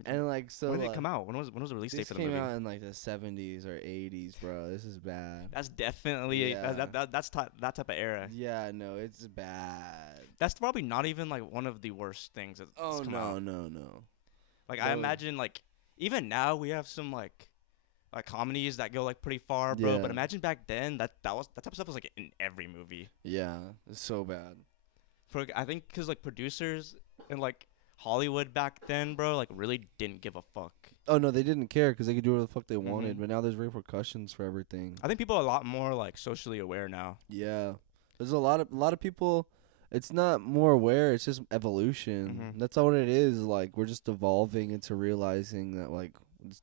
And like, so when did it come out? When was the release date this for the came movie? out in like the 70s or 80s, bro. This is bad. That's definitely Yeah. that's that type of era. Yeah, no, it's bad. That's probably not even like one of the worst things that's Oh come no, out. no. Like I No. imagine like even now we have some like comedies that go like pretty far, bro. Yeah. But imagine back then that type of stuff was like in every movie. Yeah, it's so bad. I think because like producers and like Hollywood back then, bro, like really didn't give a fuck. Oh no, they didn't care because they could do whatever the fuck they wanted. Mhm. But now there's repercussions for everything. I think people are a lot more like socially aware now. Yeah, there's a lot of people. It's not more aware. It's just evolution. Mhm. That's all it is. Like we're just evolving into realizing that like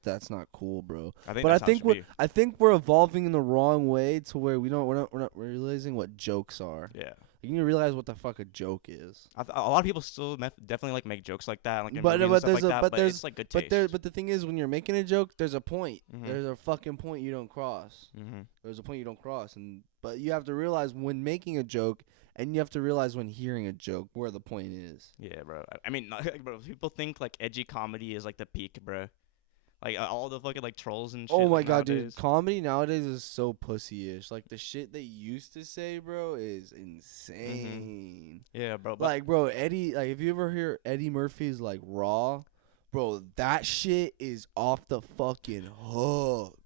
that's not cool, bro. I think But that's how it should be. I think we're evolving in the wrong way to where we're not realizing what jokes are. Yeah. You need to realize what the fuck a joke is. A lot of people still definitely like make jokes like that, like in But- movies but and stuff there's like a- that. but But there's- it's like good taste. But the thing is, when you're making a joke, there's a point. Mhm. There's a fucking point you don't cross. Mm-hmm. There's a point you don't cross, but you have to realize when making a joke, and you have to realize when hearing a joke where the point is. Yeah, bro. I mean, like, bro, people think like edgy comedy is like the peak, bro. Like all the fucking like trolls and shit. Oh my like, god, nowadays. dude! Comedy nowadays is so pussy-ish. Like the shit they used to say, bro, is insane. Yeah, bro. But Like, bro, Eddie. Like, if you ever hear Eddie Murphy's like Raw, bro, that shit is off the fucking hook.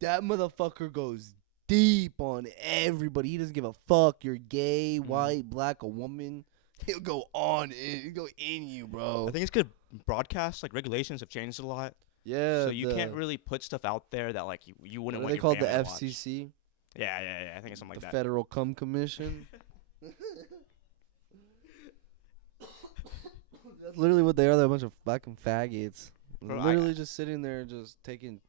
That motherfucker goes deep on everybody. He doesn't give a fuck. You're gay, white, black, a woman. He'll go on in. He'll go in you, bro. I think it's good. Broadcast like regulations have changed a lot. Yeah. So you can't really put stuff out there that like you wouldn't What want are they called? your The family to watch. FCC. Yeah. I think it's something like The that. Federal Cum Commission. That's literally what they are. They're a bunch of fucking faggots. Bro, Literally just sitting there, just taking.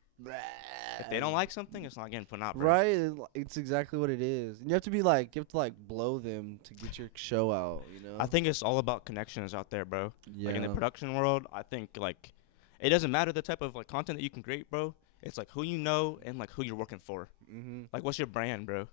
If they don't like something, it's not getting put out. Bro. Right, it's exactly what it is. And you have to blow them to get your show out. You know. I think it's all about connections out there, bro. Yeah. Like in the production world, I think like it doesn't matter the type of like content that you can create, bro. It's like who you know and like who you're working for. Mm-hmm. Like what's your brand, bro?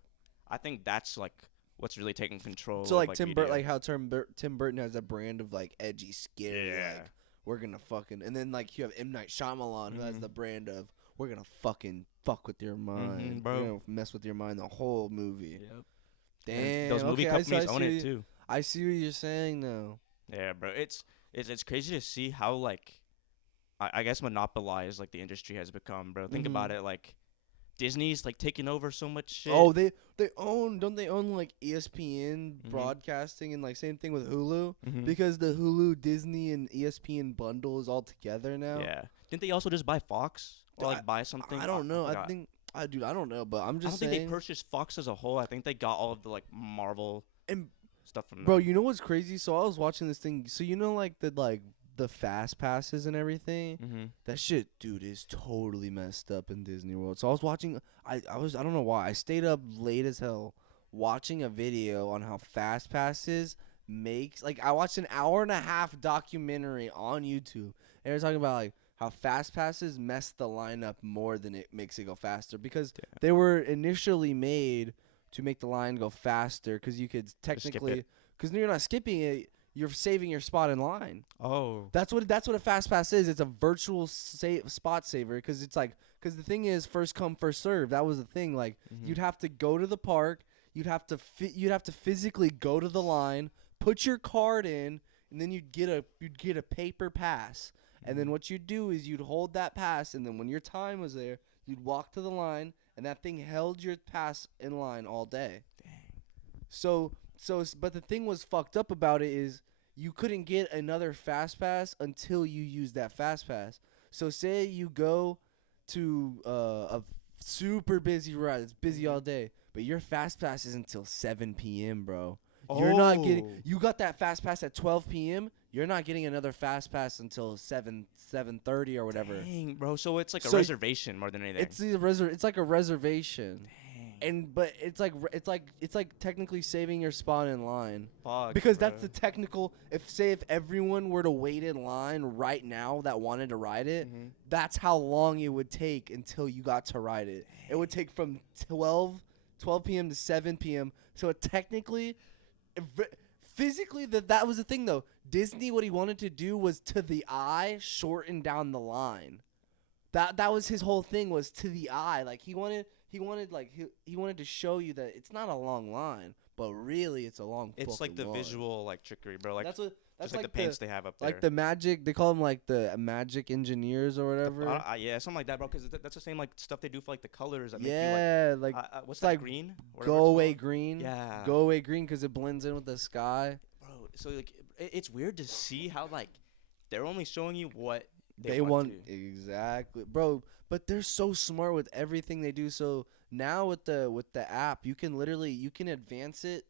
I think that's like what's really taking control. So of, like like Tim media. Burton, like how Tim Burton has that brand of like edgy, scary. Yeah. Like, we're gonna fucking, and then like you have M. Night Shyamalan who has the brand of we're gonna fucking fuck with your mind, bro. We're gonna mess with your mind the whole movie. Yep. Damn, Those movie okay, companies own it too. I see what you're saying now. Yeah, bro. It's crazy to see how like I guess monopolized like the industry has become, bro. Think about it, like Disney's like taking over so much shit. Oh, they own, don't they own like ESPN broadcasting, and like same thing with Hulu because the Hulu, Disney, and ESPN bundle is all together now. Yeah. Didn't they also just buy Fox or like buy something? I don't know. I forgot. think I don't know, but I'm just I don't saying. think they purchased Fox as a whole. I think they got all of the like Marvel And stuff from bro, them. you know what's crazy? So I was watching this thing. So you know like the fast passes and everything. That shit, dude, is totally messed up in Disney World. So I was watching. I don't know why. I stayed up late as hell watching a video on how fast passes makes. Like I watched an 1.5-hour documentary on YouTube, and they're talking about like how fast passes mess the lineup more than it makes it go faster because they were initially made to make the line go faster because you could technically because you're not skipping it. You're saving your spot in line. Oh. That's what a fast pass is. It's a virtual spot saver because it's like because the thing is first come first serve. That was the thing. Like you'd have to go to the park. You'd have to physically go to the line, put your card in, and then you'd get a paper pass. And then what you'd do is you'd hold that pass, and then when your time was there, you'd walk to the line, and that thing held your pass in line all day. Dang. But the thing was fucked up about it is you couldn't get another fast pass until you used that fast pass. So say you go to a super busy ride, it's busy all day, but your fast pass is until 7 p.m., bro. You're not getting. You got that fast pass at 12 p.m. You're not getting another fast pass until 7:30 or whatever. Dang, bro. So it's like a reservation more than anything. It's like a reservation. But it's like technically saving your spot in line. Fuck, because bro. that's the technical. If everyone were to wait in line right now that wanted to ride it, that's how long it would take until you got to ride it. It would take from 12 p.m. to 7 p.m. So it technically, physically, that was the thing though. Disney, what he wanted to do was to the eye shorten down the line. That was his whole thing, was to the eye. Like he wanted to show you that it's not a long line, but really it's a long. It's like the line. visual like trickery, bro. Like That's just like the paints they have up there. Like the magic, they call them like the magic engineers or whatever. Yeah, something like that, bro. Because that's the same like stuff they do for like the colors. That yeah, make you, like what's it's that, like green? Go away green. Yeah. Go away green because it blends in with the sky. Bro, so like it's weird to see how like they're only showing you what they want exactly, bro. But they're so smart with everything they do. So now with the app, you can advance it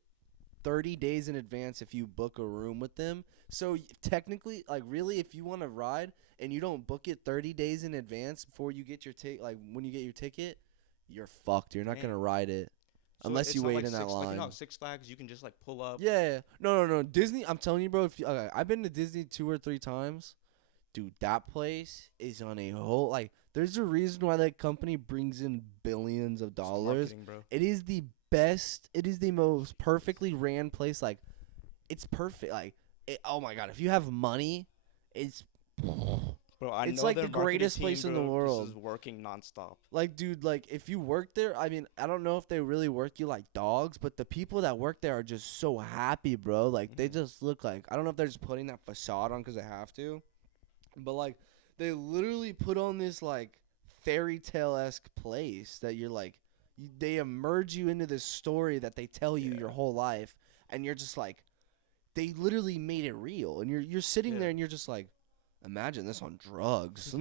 30 days in advance if you book a room with them. So technically, like really, if you want to ride and you don't book it 30 days in advance before you get your when you get your ticket, you're fucked. You're not gonna ride it. So unless you wait like in that line. Like, you know, Six Flags, you can just like pull up. Yeah. No. Disney, I'm telling you, bro. I've been to Disney 2 or 3 times. Dude, that place is on a whole, like, there's a reason why that company brings in billions of dollars. Bro. It is the best, it is the most perfectly ran place. Like, it's perfect. Like, oh my God, if you have money, it's It's like the greatest place in the world. This is working nonstop. Like, dude, like, if you work there, I mean, I don't know if they really work you like dogs, but the people that work there are just so happy, bro. Like, they just look like, I don't know if they're just putting that facade on because they have to, but, like, they literally put on this, like, fairy tale-esque place that you're, like, they immerse you into this story that they tell you your whole life, and you're just like, they literally made it real, and you're sitting there and you're just like, imagine this on drugs.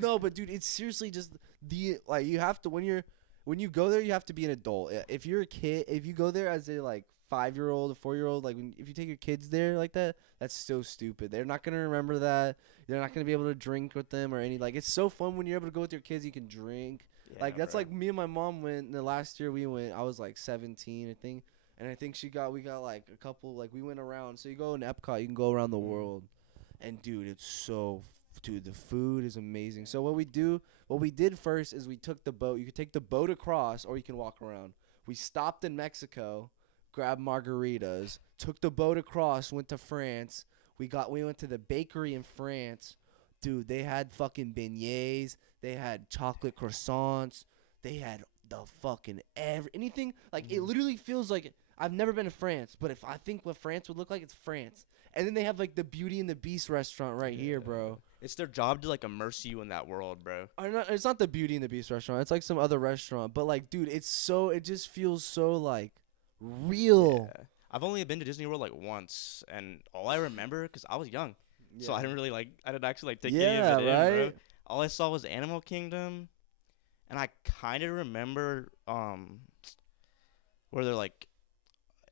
No, but dude, it's seriously just you have to when you go there, you have to be an adult. If you're a kid, if you go there as a 5-year-old, a 4-year-old, if you take your kids there like that, that's so stupid. They're not gonna remember that. They're not gonna be able to drink with them or any it's so fun when you're able to go with your kids. You can drink. Yeah, That's bro. like me and my mom went. The last year we went, I was 17, I think. And I think we got a couple, we went around. So you go in Epcot, you can go around the world. And dude, dude, the food is amazing. So what we did first is we took the boat. You could take the boat across or you can walk around. We stopped in Mexico, grabbed margaritas, took the boat across, went to France. We went to the bakery in France. Dude, they had fucking beignets. They had chocolate croissants. They had the fucking anything. It literally feels like I've never been to France, but if I think what France would look like, it's France. And then they have the Beauty and the Beast restaurant right here, bro. It's their job to immerse you in that world, bro. It's not the Beauty and the Beast restaurant. It's some other restaurant. But dude, it just feels so real. Yeah. I've only been to Disney World once, and all I remember, because I was young, so I didn't really I didn't actually take any of it in, bro. All I saw was Animal Kingdom, and I kind of remember where they're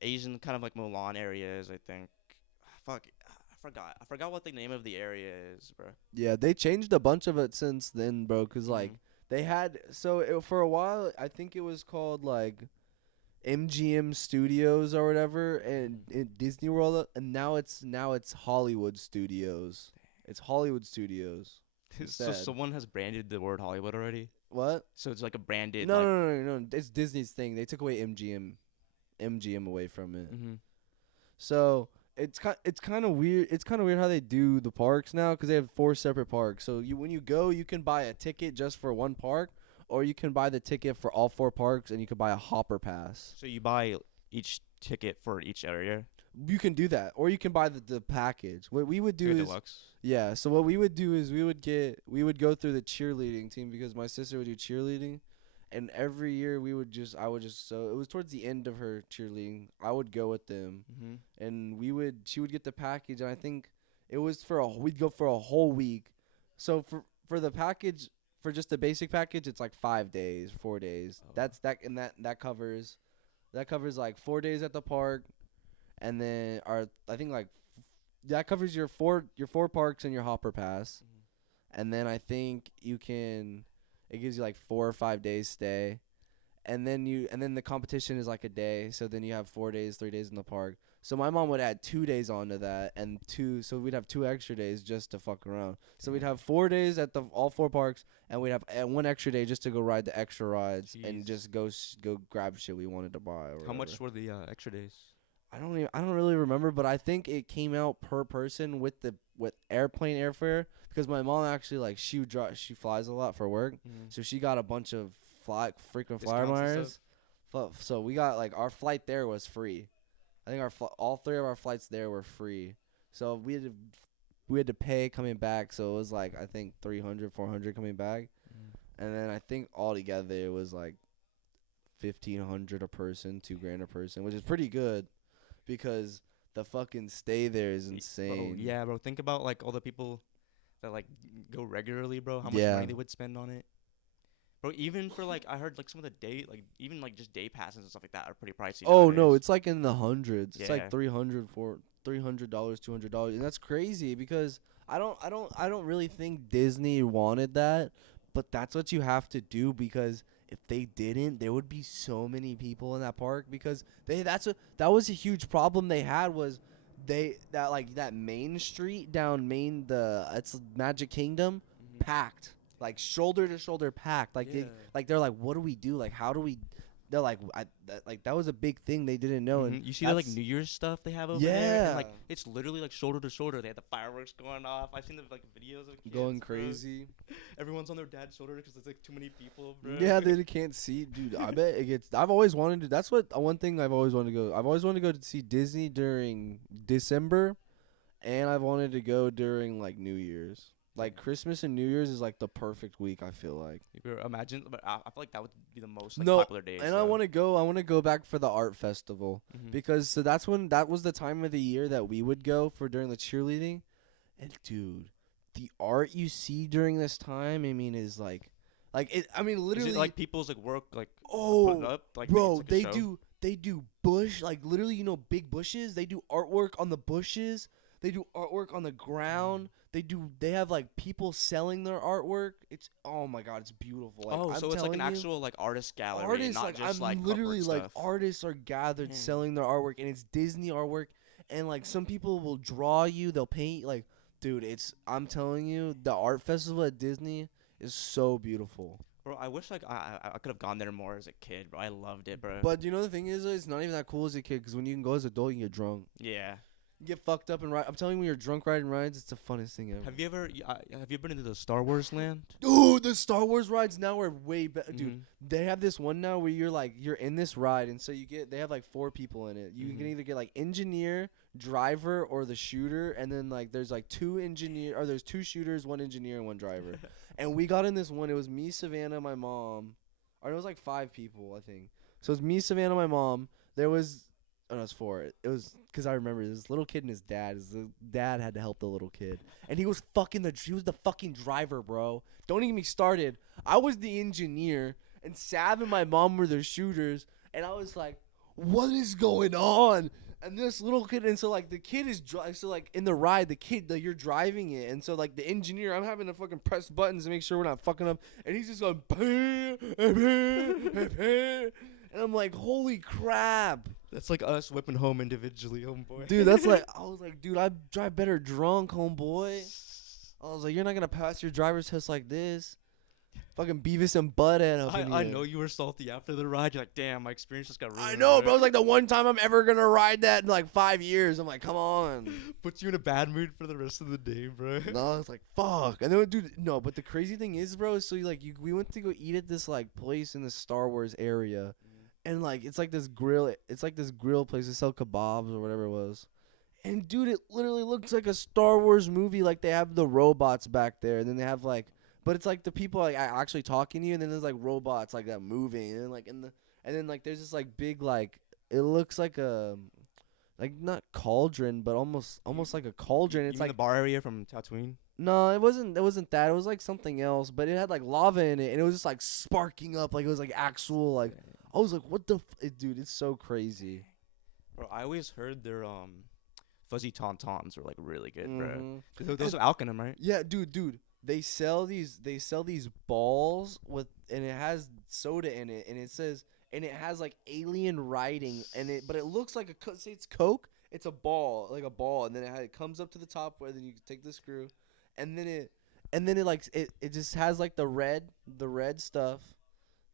Asian kind of Mulan areas, I think. Fuck, I forgot what the name of the area is, bro. Yeah, they changed a bunch of it since then, bro. Cause they had for a while, I think it was called MGM Studios or whatever, and in Disney World, and now it's Hollywood Studios. It's Hollywood Studios. So instead. someone has branded the word Hollywood already? What? So it's a branded. No. It's Disney's thing. They took away MGM away from it. Mm-hmm. So it's kind of weird. It's kind of weird how they do the parks now because they have 4 separate parks. So when you go, you can buy a ticket just for one park, or you can buy the ticket for all 4 parks, and you can buy a hopper pass. So you buy each ticket for each area? You can do that, or you can buy the package. What we would do is deluxe? Yeah, so what we would do is we would go through the cheerleading team because my sister would do cheerleading, and every year so it was towards the end of her cheerleading, I would go with them, and she would get the package, and I think it was we'd go for a whole week. So for the package, for just the basic package, it's 5 days, 4 days. Oh. That covers 4 days at the park, and then I think that covers your four parks and your hopper pass, and then I think it gives you 4 or 5 days stay, and then the competition is a day, so then you have 4 days, 3 days in the park. So my mom would add 2 days onto that, so we'd have 2 extra days just to fuck around. So we'd have 4 days at all 4 parks, and we'd have 1 extra day just to go ride the extra rides and just go grab shit we wanted to buy. Or How whatever. much were the extra days? I don't really remember, but I think it came out per person with airplane airfare because my mom actually she flies a lot for work, so she got a bunch of frequent flyer miles. So we got our flight there was free. I think all 3 of our flights there were free. So we had to pay coming back, so it was I think 300, 400 coming back, and then I think altogether it was $1,500 a person, $2,000 a person, which is pretty good. Because the fucking stay there is insane. Bro, yeah, bro. Think about all the people that go regularly, bro. How much money they would spend on it, bro. Even for I heard some of the day, even just day passes and stuff like that are pretty pricey. Oh nowadays. no, it's in the hundreds. Yeah. It's $300, $200, and that's crazy because I don't really think Disney wanted that, but that's what you have to do because. If they didn't, there would be so many people in that park because that was a huge problem they had was that Main Street down it's Magic Kingdom packed shoulder to shoulder packed they're what do we do how do we they're that was a big thing they didn't know and you see the New Year's stuff they have over there and it's literally shoulder to shoulder. They had the fireworks going off. I've seen the videos of kids going bro. crazy. Everyone's on their dad's shoulder because there's too many people, bro. Yeah, they can't see, dude. I bet it gets. I've always wanted to. That's one thing I've always wanted to go. I've always wanted to go to see Disney during December, and I've wanted to go during New Year's. Like Christmas and New Year's is like the perfect week. I feel like. Imagine, but I feel like that would be the most like, No, popular days. and I want to go. I want to go back for the art festival Mhm. because that was the time of the year that we would go for during the cheerleading, and dude, the art you see during this time, I mean, is like it. I mean, Is literally, it like people's like work like oh, putting up like bro, it's like a show? they do bush, like literally, big bushes. They do artwork on the bushes. They do artwork on the ground. They have like people selling their artwork. It's, oh my god, it's beautiful. Like, Oh, I'm so it's like an telling you, actual like artist gallery, artists, not like, just I'm like literally corporate like stuff. artists are gathered Mm. selling their artwork, and it's Disney artwork, and like some people will draw you, they'll paint, like, dude, I'm telling you, the art festival at Disney is so beautiful. Bro, I wish like I could have gone there more as a kid, bro. I loved it, bro. But you know the thing is, it's not even that cool as a kid, because when you can go as an adult, you get drunk. yeah. You get fucked up and ride. I'm telling you, when you're drunk riding rides, it's the funnest thing ever. Have you been into the Star Wars land? Dude, the Star Wars rides now are way better. Dude, Mhm. they have this one now where you're in this ride, and so they have like 4 people in it. You can Mhm. either get like engineer, driver, or the shooter, and then like there's 2 shooters, 1 engineer, and 1 driver. And we got in this one. It was me, Savannah, my mom, or it was like 5 people, I think. So it was me, Savannah, my mom. There was, oh no, it was 4. It was because I remember this little kid and his dad. The dad had to help the little kid, and he was the fucking driver, bro. Don't even get me started. I was the engineer, and Sav and my mom were the shooters, and I was like, what is going on? And this little kid, and so like the kid is so like in the ride, the kid, like, you're driving it, and so like the engineer, I'm having to fucking press buttons to make sure we're not fucking up, and he's just going, and I'm like, holy crap, That's like us whipping home individually, homeboy. dude. That's like, I was like, dude, I drive better drunk, homeboy. I was like, you're not gonna pass your driver's test like this. Fucking Beavis and Butthead up in I here. know you were salty after the ride. You're like, damn, my experience just got ruined. I know, bro. It's like the one time I'm ever gonna ride that in like 5 years. I'm like, come on. Puts you in a bad mood for the rest of the day, bro. No, it's like fuck. And then, dude, no. But the crazy thing is, bro. So like, we went to go eat at this like place in the Star Wars area, and like it's like this grill. It's like this grill place to sell kebabs or whatever it was. And dude, it literally looks like a Star Wars movie. Like they have the robots back there, and then they have like. But it's like the people like actually talking to you, and then there's like robots like that moving, and then like and then like there's this like big like it looks like a like not cauldron, but almost like a cauldron. You It's mean like the bar area from Tatooine. no, it wasn't that. It was like something else, but it had like lava in it, and it was just like sparking up, like it was like actual like. I was like, what the dude? It's so crazy. Bro, I always heard their fuzzy tauntauns were like really good, bro. Mhm. Those are Alkanem, right? Yeah, dude. They sell these balls with, and it has soda in it, and it says, and it has like alien writing, but it looks like say it's Coke. It's a ball, like a ball, and then it comes up to the top where then you can take the screw, and then it just has like the red stuff,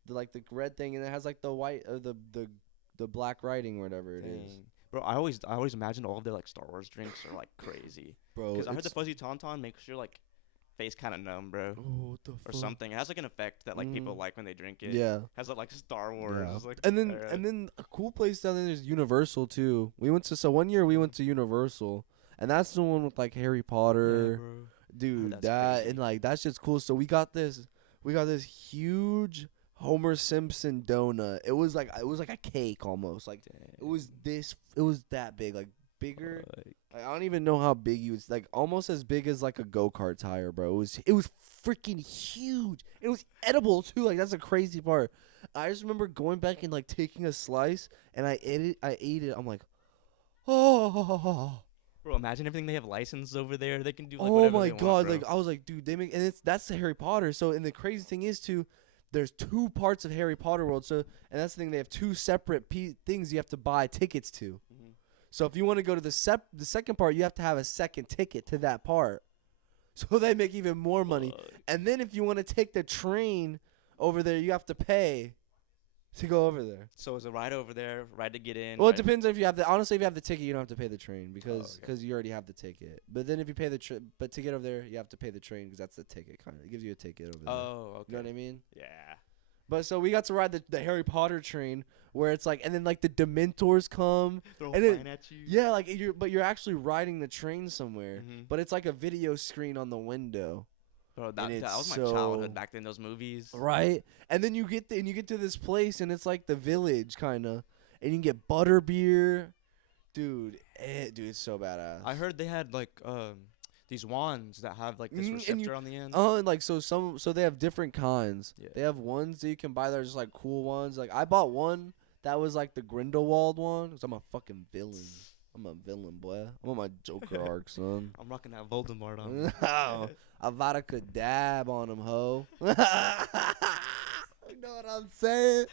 the red thing, and it has like the white or the black writing or whatever it is. Dang. Bro, I always imagined all of their like Star Wars drinks are like crazy. Bro, Because I heard the fuzzy tauntaun makes your like face kind of numb, bro, oh, what the or fuck? something. It has like an effect that like people Mhm. like when they drink it. Yeah. Has that like Star Wars. Yeah. It's like, And then alright. a cool place down there is Universal too. One year we went to Universal, and that's the one with like Harry Potter, Yeah, bro. dude. that's That crazy. and like that's just cool. So we got this huge Homer Simpson donut. It was like a cake almost. Like it was that big, like bigger. I don't even know how big he was. Like almost as big as like a go-kart tire, bro. It was freaking huge. It was edible too. Like that's the crazy part. I just remember going back and like taking a slice, and I ate it. I'm like, oh, Bro, imagine everything they have licensed over there. They can do like oh whatever my they god! want, bro. Like I was like, dude, that's the Harry Potter. So and the crazy thing is too, there's 2 parts of Harry Potter World. So and that's the thing. They have 2 separate things you have to buy tickets to. Mhm. So if you want to go to the second part, you have to have a second ticket to that part. So they make even more money. Fuck. And then if you want to take the train over there, you have to pay to go over there. So it's a ride over there, ride to get in. Well, it ride- depends if you have if you have the ticket, you don't have to pay the train because okay. you already have the ticket. But then if you pay but to get over there, you have to pay the train because that's the ticket kind of. It gives you a ticket over there. Oh, okay. You know what I mean? Yeah. But so we got to ride the Harry Potter train where it's like, and then like the Dementors come. They're all And it- flying at you. Yeah, like you're actually riding the train somewhere, Mhm. but it's like a video screen on the window, Bro, and that it's was my so- childhood back then. Those movies. right? And then you get to this place, and it's like the village kind of, and you can get butterbeer, dude. Dude, it's so badass. I heard they had like these wands that have like this Mhm, and receptor you- on the end. Oh, and like so they have different kinds. Yeah. They have ones that you can buy that are just like cool ones. Like I bought one that was like the Grindelwald one, 'cause I'm a fucking villain. I'm a villain, boy. I'm on my Joker arc, son. I'm rocking that Voldemort on. No, Avada dab on him, ho. You know what I'm saying?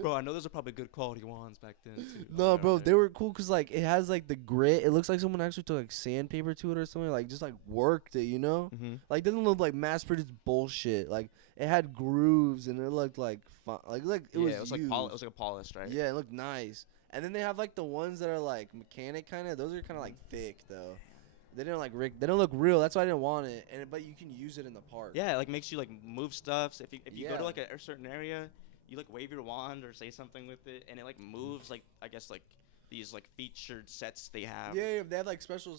Bro, I know those are probably good quality wands back then too. No, bro, they were cool because like it has like the grit. It looks like someone actually took like sandpaper to it or something, like just like worked it, you know? Mm-hmm. Like it doesn't look like mass produced bullshit. Like it had grooves and it looked like fun. Like it was it was like used. it was like a polished, right? Yeah, it looked nice. And then they have like the ones that are like mechanic kind of. Those are kind of like thick though. They don't like they don't look real. That's why I didn't want it. And but you can use it in the park. Yeah, it like makes you like move stuff. So if you go Yeah. to like a certain area, you like wave your wand or say something with it, and it like moves like I guess like these like featured sets they have. Yeah, they have like special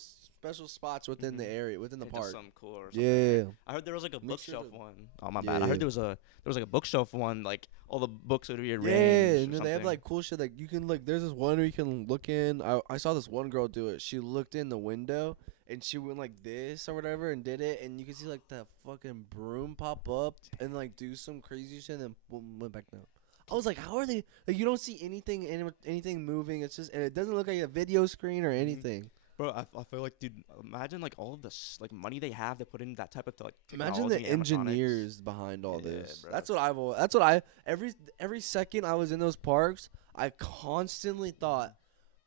spots within the Mhm. area, within the It does park. something cool or something. Yeah. I heard there was like a Make sure bookshelf to- one. Oh my bad. I Yeah. heard there was like a bookshelf one. Like all the books would be arranged. Yeah, or no, they have something. like cool shit. Like you can look. There's this one where you can look in. I saw this one girl do it. She looked in the window and she went like this or whatever and did it, and you can see like the fucking broom pop up and like do some crazy shit and then boom, went back down. I was like, how are they? Like you don't see anything moving. It's just, and it doesn't look like a video screen or anything. Bro, I feel like, dude, imagine like all of this like money they have to put into that type of like Imagine the technology and animatronics. engineers behind all Yeah, this. bro. That's what I every second I was in those parks, I constantly thought,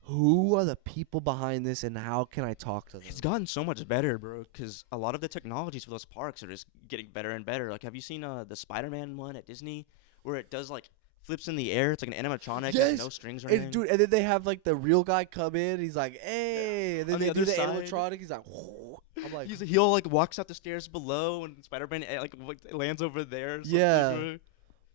who are the people behind this and how can I talk to them? It's gotten so much better, bro, because a lot of the technologies for those parks are just getting better and better. Like, have you seen the Spider-Man one at Disney where it does like flips in the air? It's like an animatronic, Yes, has no strings or And anything. dude, and then they have like the real guy come in. He's like, "Hey!" And then On they the do other the side. animatronic. He's like, I'm like, He all like walks up the stairs below, and Spider-Man lands over there. Or something, Yeah. bro.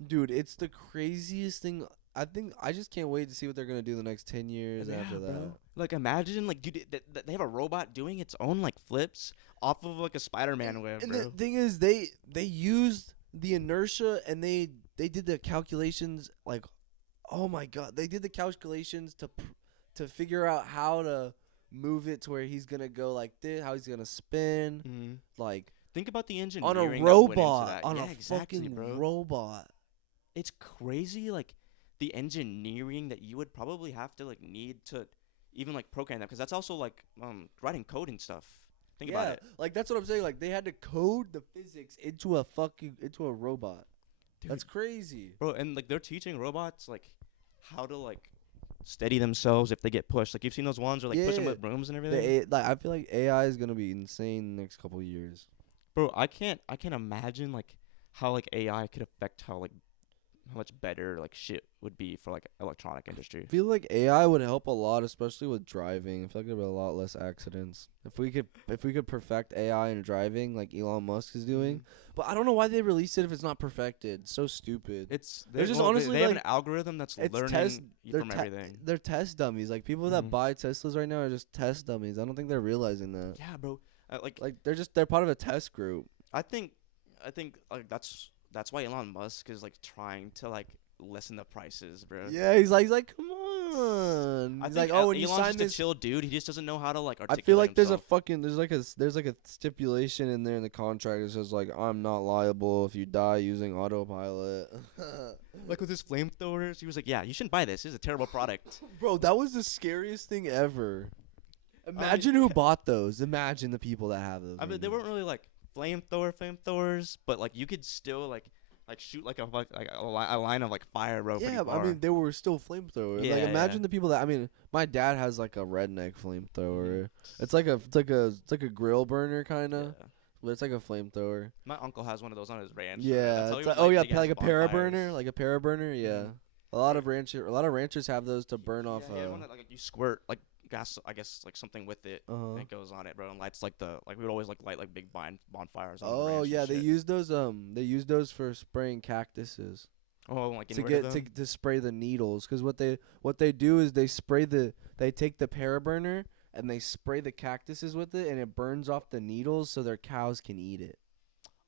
dude, it's the craziest thing. I think I just can't wait to see what they're gonna do the next 10 years Yeah, after that. bro. Like, imagine, like, dude, they have a robot doing its own like flips off of like a Spider-Man web, And bro. the thing is, they used the inertia and they did the calculations. Like, oh my god, they did the calculations to figure out how to move it to where he's gonna go like this, how he's gonna spin, Mhm. like Think about the on engineering a that went into robot, that. on Yeah, a exactly, fucking bro. robot. It's crazy, like the engineering that you would probably have to like need to even like program that, because that's also like writing code and stuff. Think about it. like that's what I'm saying. Like they had to code the physics into a robot. That's crazy. Bro, and like they're teaching robots like how to like steady themselves if they get pushed. Like you've seen those ones where like push them Yeah. with brooms and everything. Like I feel like AI is gonna be insane the next couple of years. Bro, I can't imagine like how like AI could affect how much better like shit would be for like electronic industry. I feel like AI would help a lot, especially with driving. I feel like there'd be a lot less accidents if we could perfect AI in driving, like Elon Musk is doing. But I don't know why they released it if it's not perfected. So stupid. It's They're just well, honestly, they have like, an algorithm that's it's learning test- from everything. They're test dummies. Like people that Mhm. buy Teslas right now are just test dummies. I don't think they're realizing that. Yeah, bro. Like they're part of a test group. I think like that's why Elon Musk is like trying to like lessen the prices, bro. Yeah, he's like, come on. I He's think like, oh, when you Elon's sign just this, a chill dude. He just doesn't know how to like I articulate feel like himself. there's like a stipulation in there in the contract that says like I'm not liable if you die using autopilot. Like with his flamethrowers, he was like, "Yeah, you shouldn't buy this. It's a terrible product." Bro, that was the scariest thing ever. Imagine who bought those. Imagine the people that have those. I mean, they weren't really like flamethrowers, but like you could still like shoot like a line of like fire, bro. Yeah, pretty but I far. mean, they were still flamethrowers. Yeah, like, imagine yeah. the people that. I mean, my dad has like a redneck flamethrower. Mhm. It's like a grill burner kind of, Yeah. but it's like a flamethrower. My uncle has one of those on his ranch. bro. Yeah. That's how he It's was, like, oh yeah, getting like a his bonfires. paraburner, like a paraburner. Yeah. Mhm. A lot of ranchers have those to burn off. Yeah, one that, like you squirt like gas, I guess like something with it. Uh-huh. And it goes on it, bro, and lights like we would always like light like big bonfires. On the Oh ranch and yeah, they shit. use those. They use those for spraying cactuses. Oh, like to getting rid get of them? to spray the needles. Because what they do is they take the paraburner and they spray the cactuses with it, and it burns off the needles so their cows can eat it.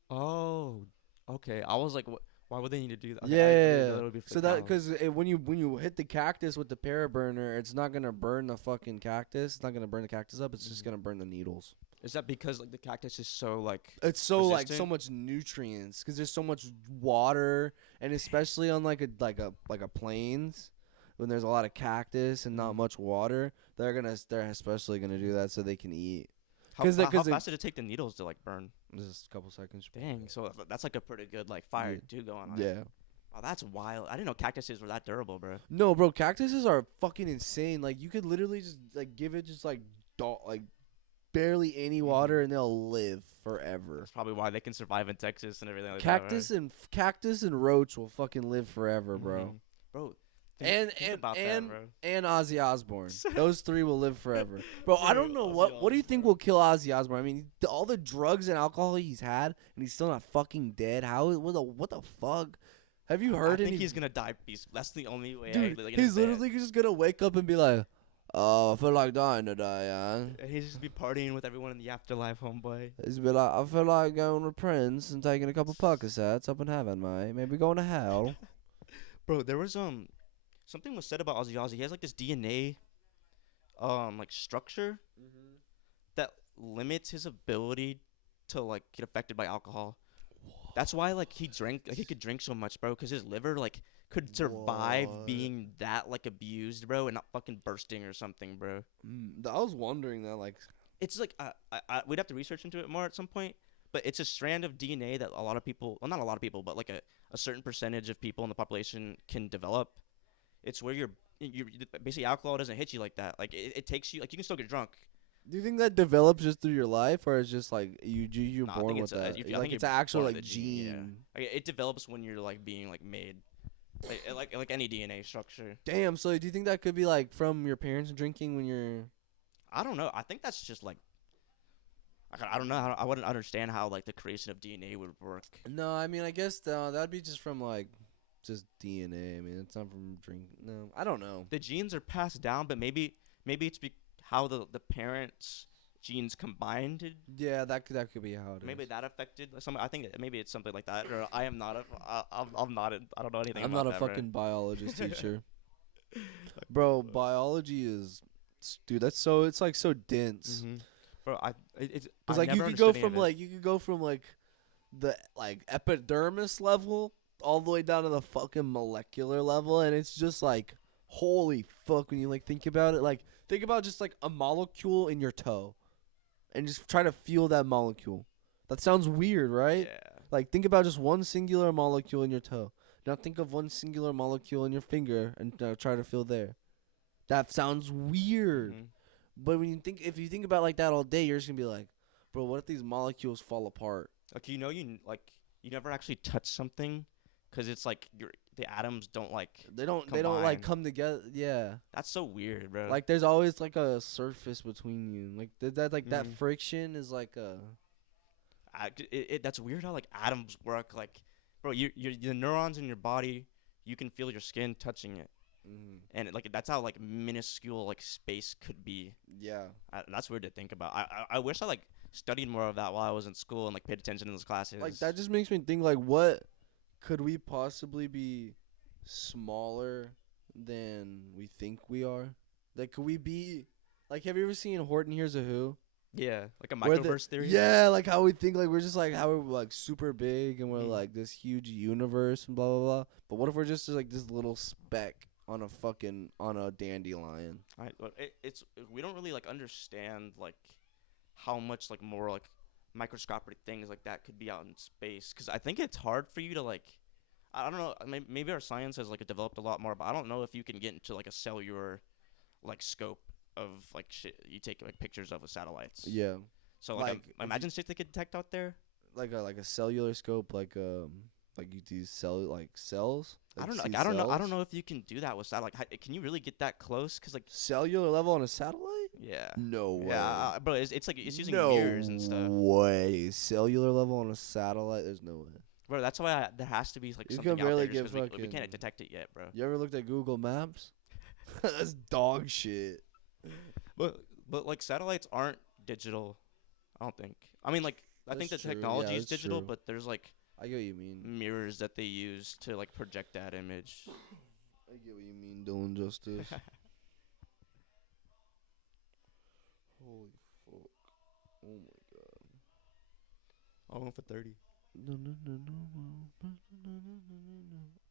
Oh, okay. I was like, why would they need to do that? Okay, I didn't know Yeah. that would be for So the that cows. because when you hit the cactus with the paraburner, it's not gonna burn the fucking cactus. It's not gonna burn the cactus up. It's just gonna burn the needles. Is that because like the cactus is so like It's so like so resistant? much nutrients because there's so much water, and especially on like a plains when there's a lot of cactus and not much water, they're especially gonna do that so they can eat. How, 'Cause fa- the- how 'cause the- fast did it take the needles to like burn? Just a couple seconds. Dang, so that's like a pretty good like fire too going on. Yeah. Oh, that's wild. I didn't know cactuses were that durable, bro. No, bro, cactuses are fucking insane. Like you could literally just like give it just like barely any water and they'll live forever. That's probably why they can survive in Texas and everything like that. Cactus and roach will fucking live forever, Right? bro. Bro. And about that, bro. and Ozzy Osbourne. Those three will live forever. Bro, I don't know what do you think will kill Ozzy Osbourne? I mean, all the drugs and alcohol he's had and he's still not fucking dead. What the fuck? Have you heard I think he's gonna die peaceful. That's the only way. Dude, I, like, he's literally just gonna wake up and be like, "Oh, I feel like dying today, And he's just be partying with everyone in the afterlife, homeboy. He's be like, I feel like going with Prince and taking a couple Percocets up in heaven, mate. Maybe going to hell." Bro, there was something was said about Ozzy. He has like this DNA like structure that limits his ability to like get affected by alcohol. That's why like he could drink so much, bro, because his liver like could survive What? being that like abused, bro, and not fucking bursting or something, bro. I was wondering that, like, It's like we'd have to research into it more at some point, but it's a strand of DNA that a lot of people, well, not a lot of people, but like a certain percentage of people in the population can develop. It's where you're basically alcohol doesn't hit you like that. Like it takes you, like you can still get drunk. do you think that develops just through your life, or it's just like you're Nah, I born think with it's that? I Like think it's you're an actual born like with a gene. gene. Yeah. Like, it develops when you're like being like made, like any DNA structure. Damn. So do you think that could be like from your parents drinking when you're? I don't know. I think that's just like I don't know. I wouldn't understand how like the creation of DNA would work. No, I mean I guess that'd be just from like just DNA. I mean it's not from drink. No, I don't know. The genes are passed down, but maybe it's how the parents' genes combined. Yeah, that could be how it is. Maybe that affected some. I think maybe it's something like that. Or I am not I'm not. I don't know anything. I'm about not a that, bro. fucking biologist teacher. Bro, biology is, dude. That's so. It's like so dense. Bro, it's Cause I like you never could go understood any from of it. like the like epidermis level all the way down to the fucking molecular level, and it's just like holy fuck when you like think about it. Like think about just like a molecule in your toe, and just try to feel that molecule. That sounds weird, right? Yeah. Like think about just one singular molecule in your toe. Now think of one singular molecule in your finger and try to feel there. That sounds weird. Mhm. But if you think about it like that all day, you're just gonna be like, bro, what if these molecules fall apart? Like you never actually touch something, cause it's like the atoms don't like. They don't like combine. come together. Yeah, That's so weird, bro. like there's always like a surface between you. Like that Mhm. friction is like a. That's weird how like atoms work. Like, bro, the neurons in your body, you can feel your skin touching it, and that's how like minuscule like space could be. Yeah. That's weird to think about. I wish I like studied more of that while I was in school and like paid attention to those classes. Like that just makes me think like what could we possibly be smaller than we think we are? Like could we be like have you ever seen Horton Hears a Who? Yeah, like a Where microverse theory. Yeah, like how we think like we're just like how we're like super big and we're Mhm. like this huge universe and blah blah blah. But what if we're just like this little speck on a dandelion? It's we don't really like understand like how much like more like microscopic things like that could be out in space. Because I think it's hard for you to like. I don't know. Maybe our science has like developed a lot more, but I don't know if you can get into like a cellular like scope of like shit you take like pictures of with satellites. Yeah. So Like, like, if imagine shit they could detect out there. Like a cellular scope like you do cells. I don't know. see Like, I don't cells? know if you can do that with satellite. Can you really get that close? Cause like Cellular level on a satellite? yeah. No way. Yeah, bro, it's like it's using no mirrors and stuff. way. Cellular level on a satellite? There's no way. Bro, that's why there has to be like You something can out barely there just get 'cause we fucking- can't detect it yet, bro. You ever looked at Google Maps? That's dog shit. But like satellites aren't digital. I don't think. I mean, like I think the That's true. technology Yeah, is that's digital, true. but there's like I get what you mean. mirrors that they use to like project that image. I get what you mean, Dylan Justice. Holy fuck. Oh my god. I went for 30.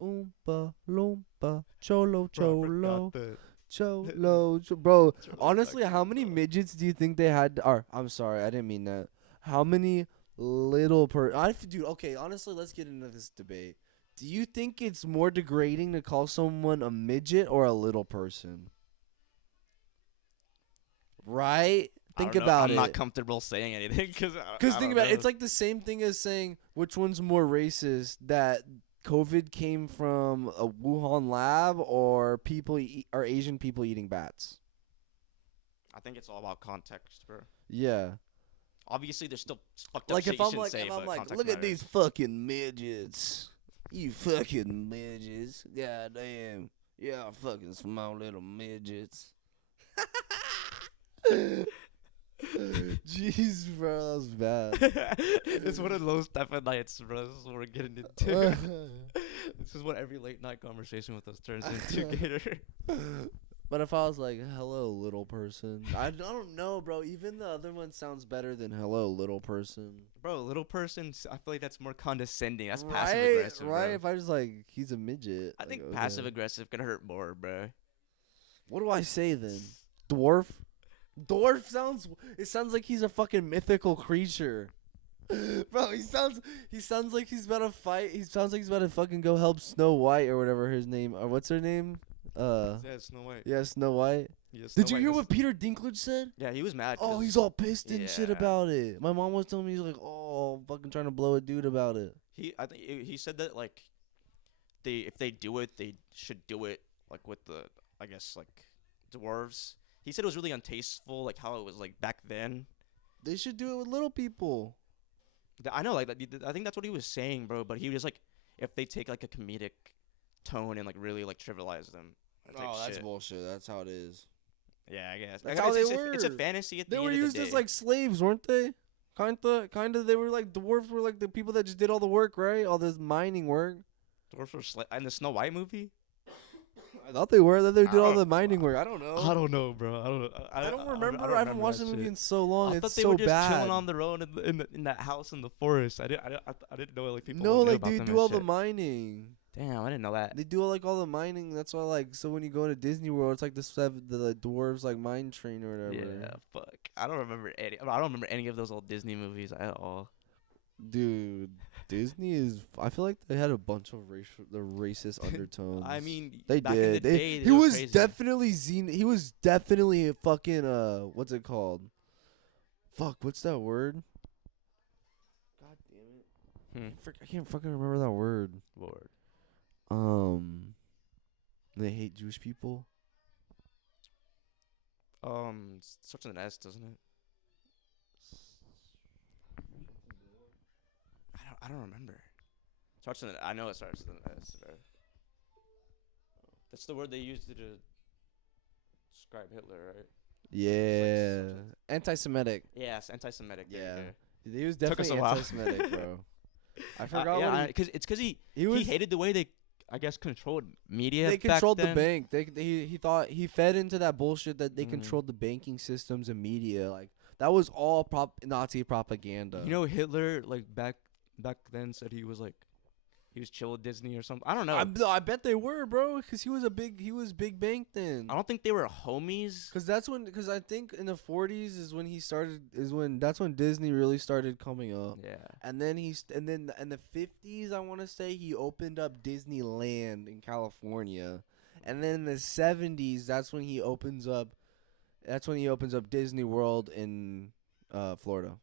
Oompa loompa, cholo cholo, that. cholo. Bro, honestly, how many midgets do you think they had? Or I'm sorry, I didn't mean that. How many little dude, okay, honestly, let's get into this debate. Do you think it's more degrading to call someone a midget or a little person? Right? Think about I'm it. not comfortable saying anything because Think about it. It's like the same thing as saying which one's more racist, that COVID came from a Wuhan lab or or Asian people eating bats. I think it's all about context, bro. Yeah. Obviously, there's still fucked up Like shit if you I'm shouldn't like, say, but look context at these matters. fucking midgets. You fucking midgets. God damn. Yeah, fucking small little midgets. Jeez, bro, that was bad. It's one of those type of nights, bro. This is what we're getting into. This is what every late night conversation with us turns into, Gator. But if I was like, hello, little person, I don't know, bro. Even the other one sounds better than hello, little person. Bro, little person, I feel like that's more condescending. That's passive aggressive, right? bro. If I was like, he's a midget. I like, think okay. passive aggressive can hurt more, bro. What do I say then? Dwarf? Dwarf sounds like he's a fucking mythical creature. Bro, he sounds like he's about to fight. He sounds like he's about to fucking go help Snow White or whatever his name, or what's her name? Yeah, Snow White. Yeah, Snow White. Yeah, Did Snow you hear White what Peter Dinklage said? Yeah, he was mad. Oh, 'cause- he's all pissed and shit Yeah. about it. My mom was telling me, he's like, oh, fucking trying to blow a dude about it. I think he said that like, if they do it, they should do it like with the, I guess, like dwarves. He said it was really untasteful, like how it was like back then. They should do it with little people. I know, like I think that's what he was saying, bro. But he was like, if they take like a comedic tone and like really like trivialize them. type shit. bullshit. That's how it is. Yeah, I guess. That's I how guess they it's a were. fantasy at the They end were of the used day. as like slaves, weren't they? Kinda. They were like dwarves were like the people that just did all the work, right? All this mining work. dwarfs were in the Snow White movie. I thought they were. That they I did all don't- the mining work. I don't know. I don't know, bro. I don't know. I don't remember. I haven't watched the movie in so long. I It's thought they so were just bad. chilling on their own in that house in the forest. I didn't know like people. No, knew like about they them do and all the shit. mining. Damn, I didn't know that. They do all the mining. That's why so when you go to Disney World, it's like the dwarves like mine train or whatever. Yeah, fuck. I don't remember any of those old Disney movies at all. Dude, Disney is. I feel like they had a bunch of racist undertones. I mean, they back did. In the day, he they were was crazy. definitely He was definitely a fucking what's it called? Fuck, what's that word? God damn it! I can't fucking remember that word. Lord. They hate Jewish people. Starts with an S, doesn't it? I don't remember. Starts with an. I know it starts with an S. Bro. That's the word they used to describe Hitler, right? Yeah, anti-Semitic. Yes, anti-Semitic. there you Yeah. go. He was Took us definitely a while. anti-Semitic, bro. I forgot yeah, what because he he hated the way they, I guess, controlled media. They back controlled the then. bank. He thought he fed into that bullshit that they Mhm. controlled the banking systems and media. Like that was all Nazi propaganda. You know, Hitler like back then said he was chill with Disney or something. I don't know. I bet they were, bro, because he was big bank then. I don't think they were homies. Because I think in the 40s that's when Disney really started coming up. Yeah. And then in the 50s, I want to say he opened up Disneyland in California. And then in the 70s, that's when he opens up Disney World in Florida.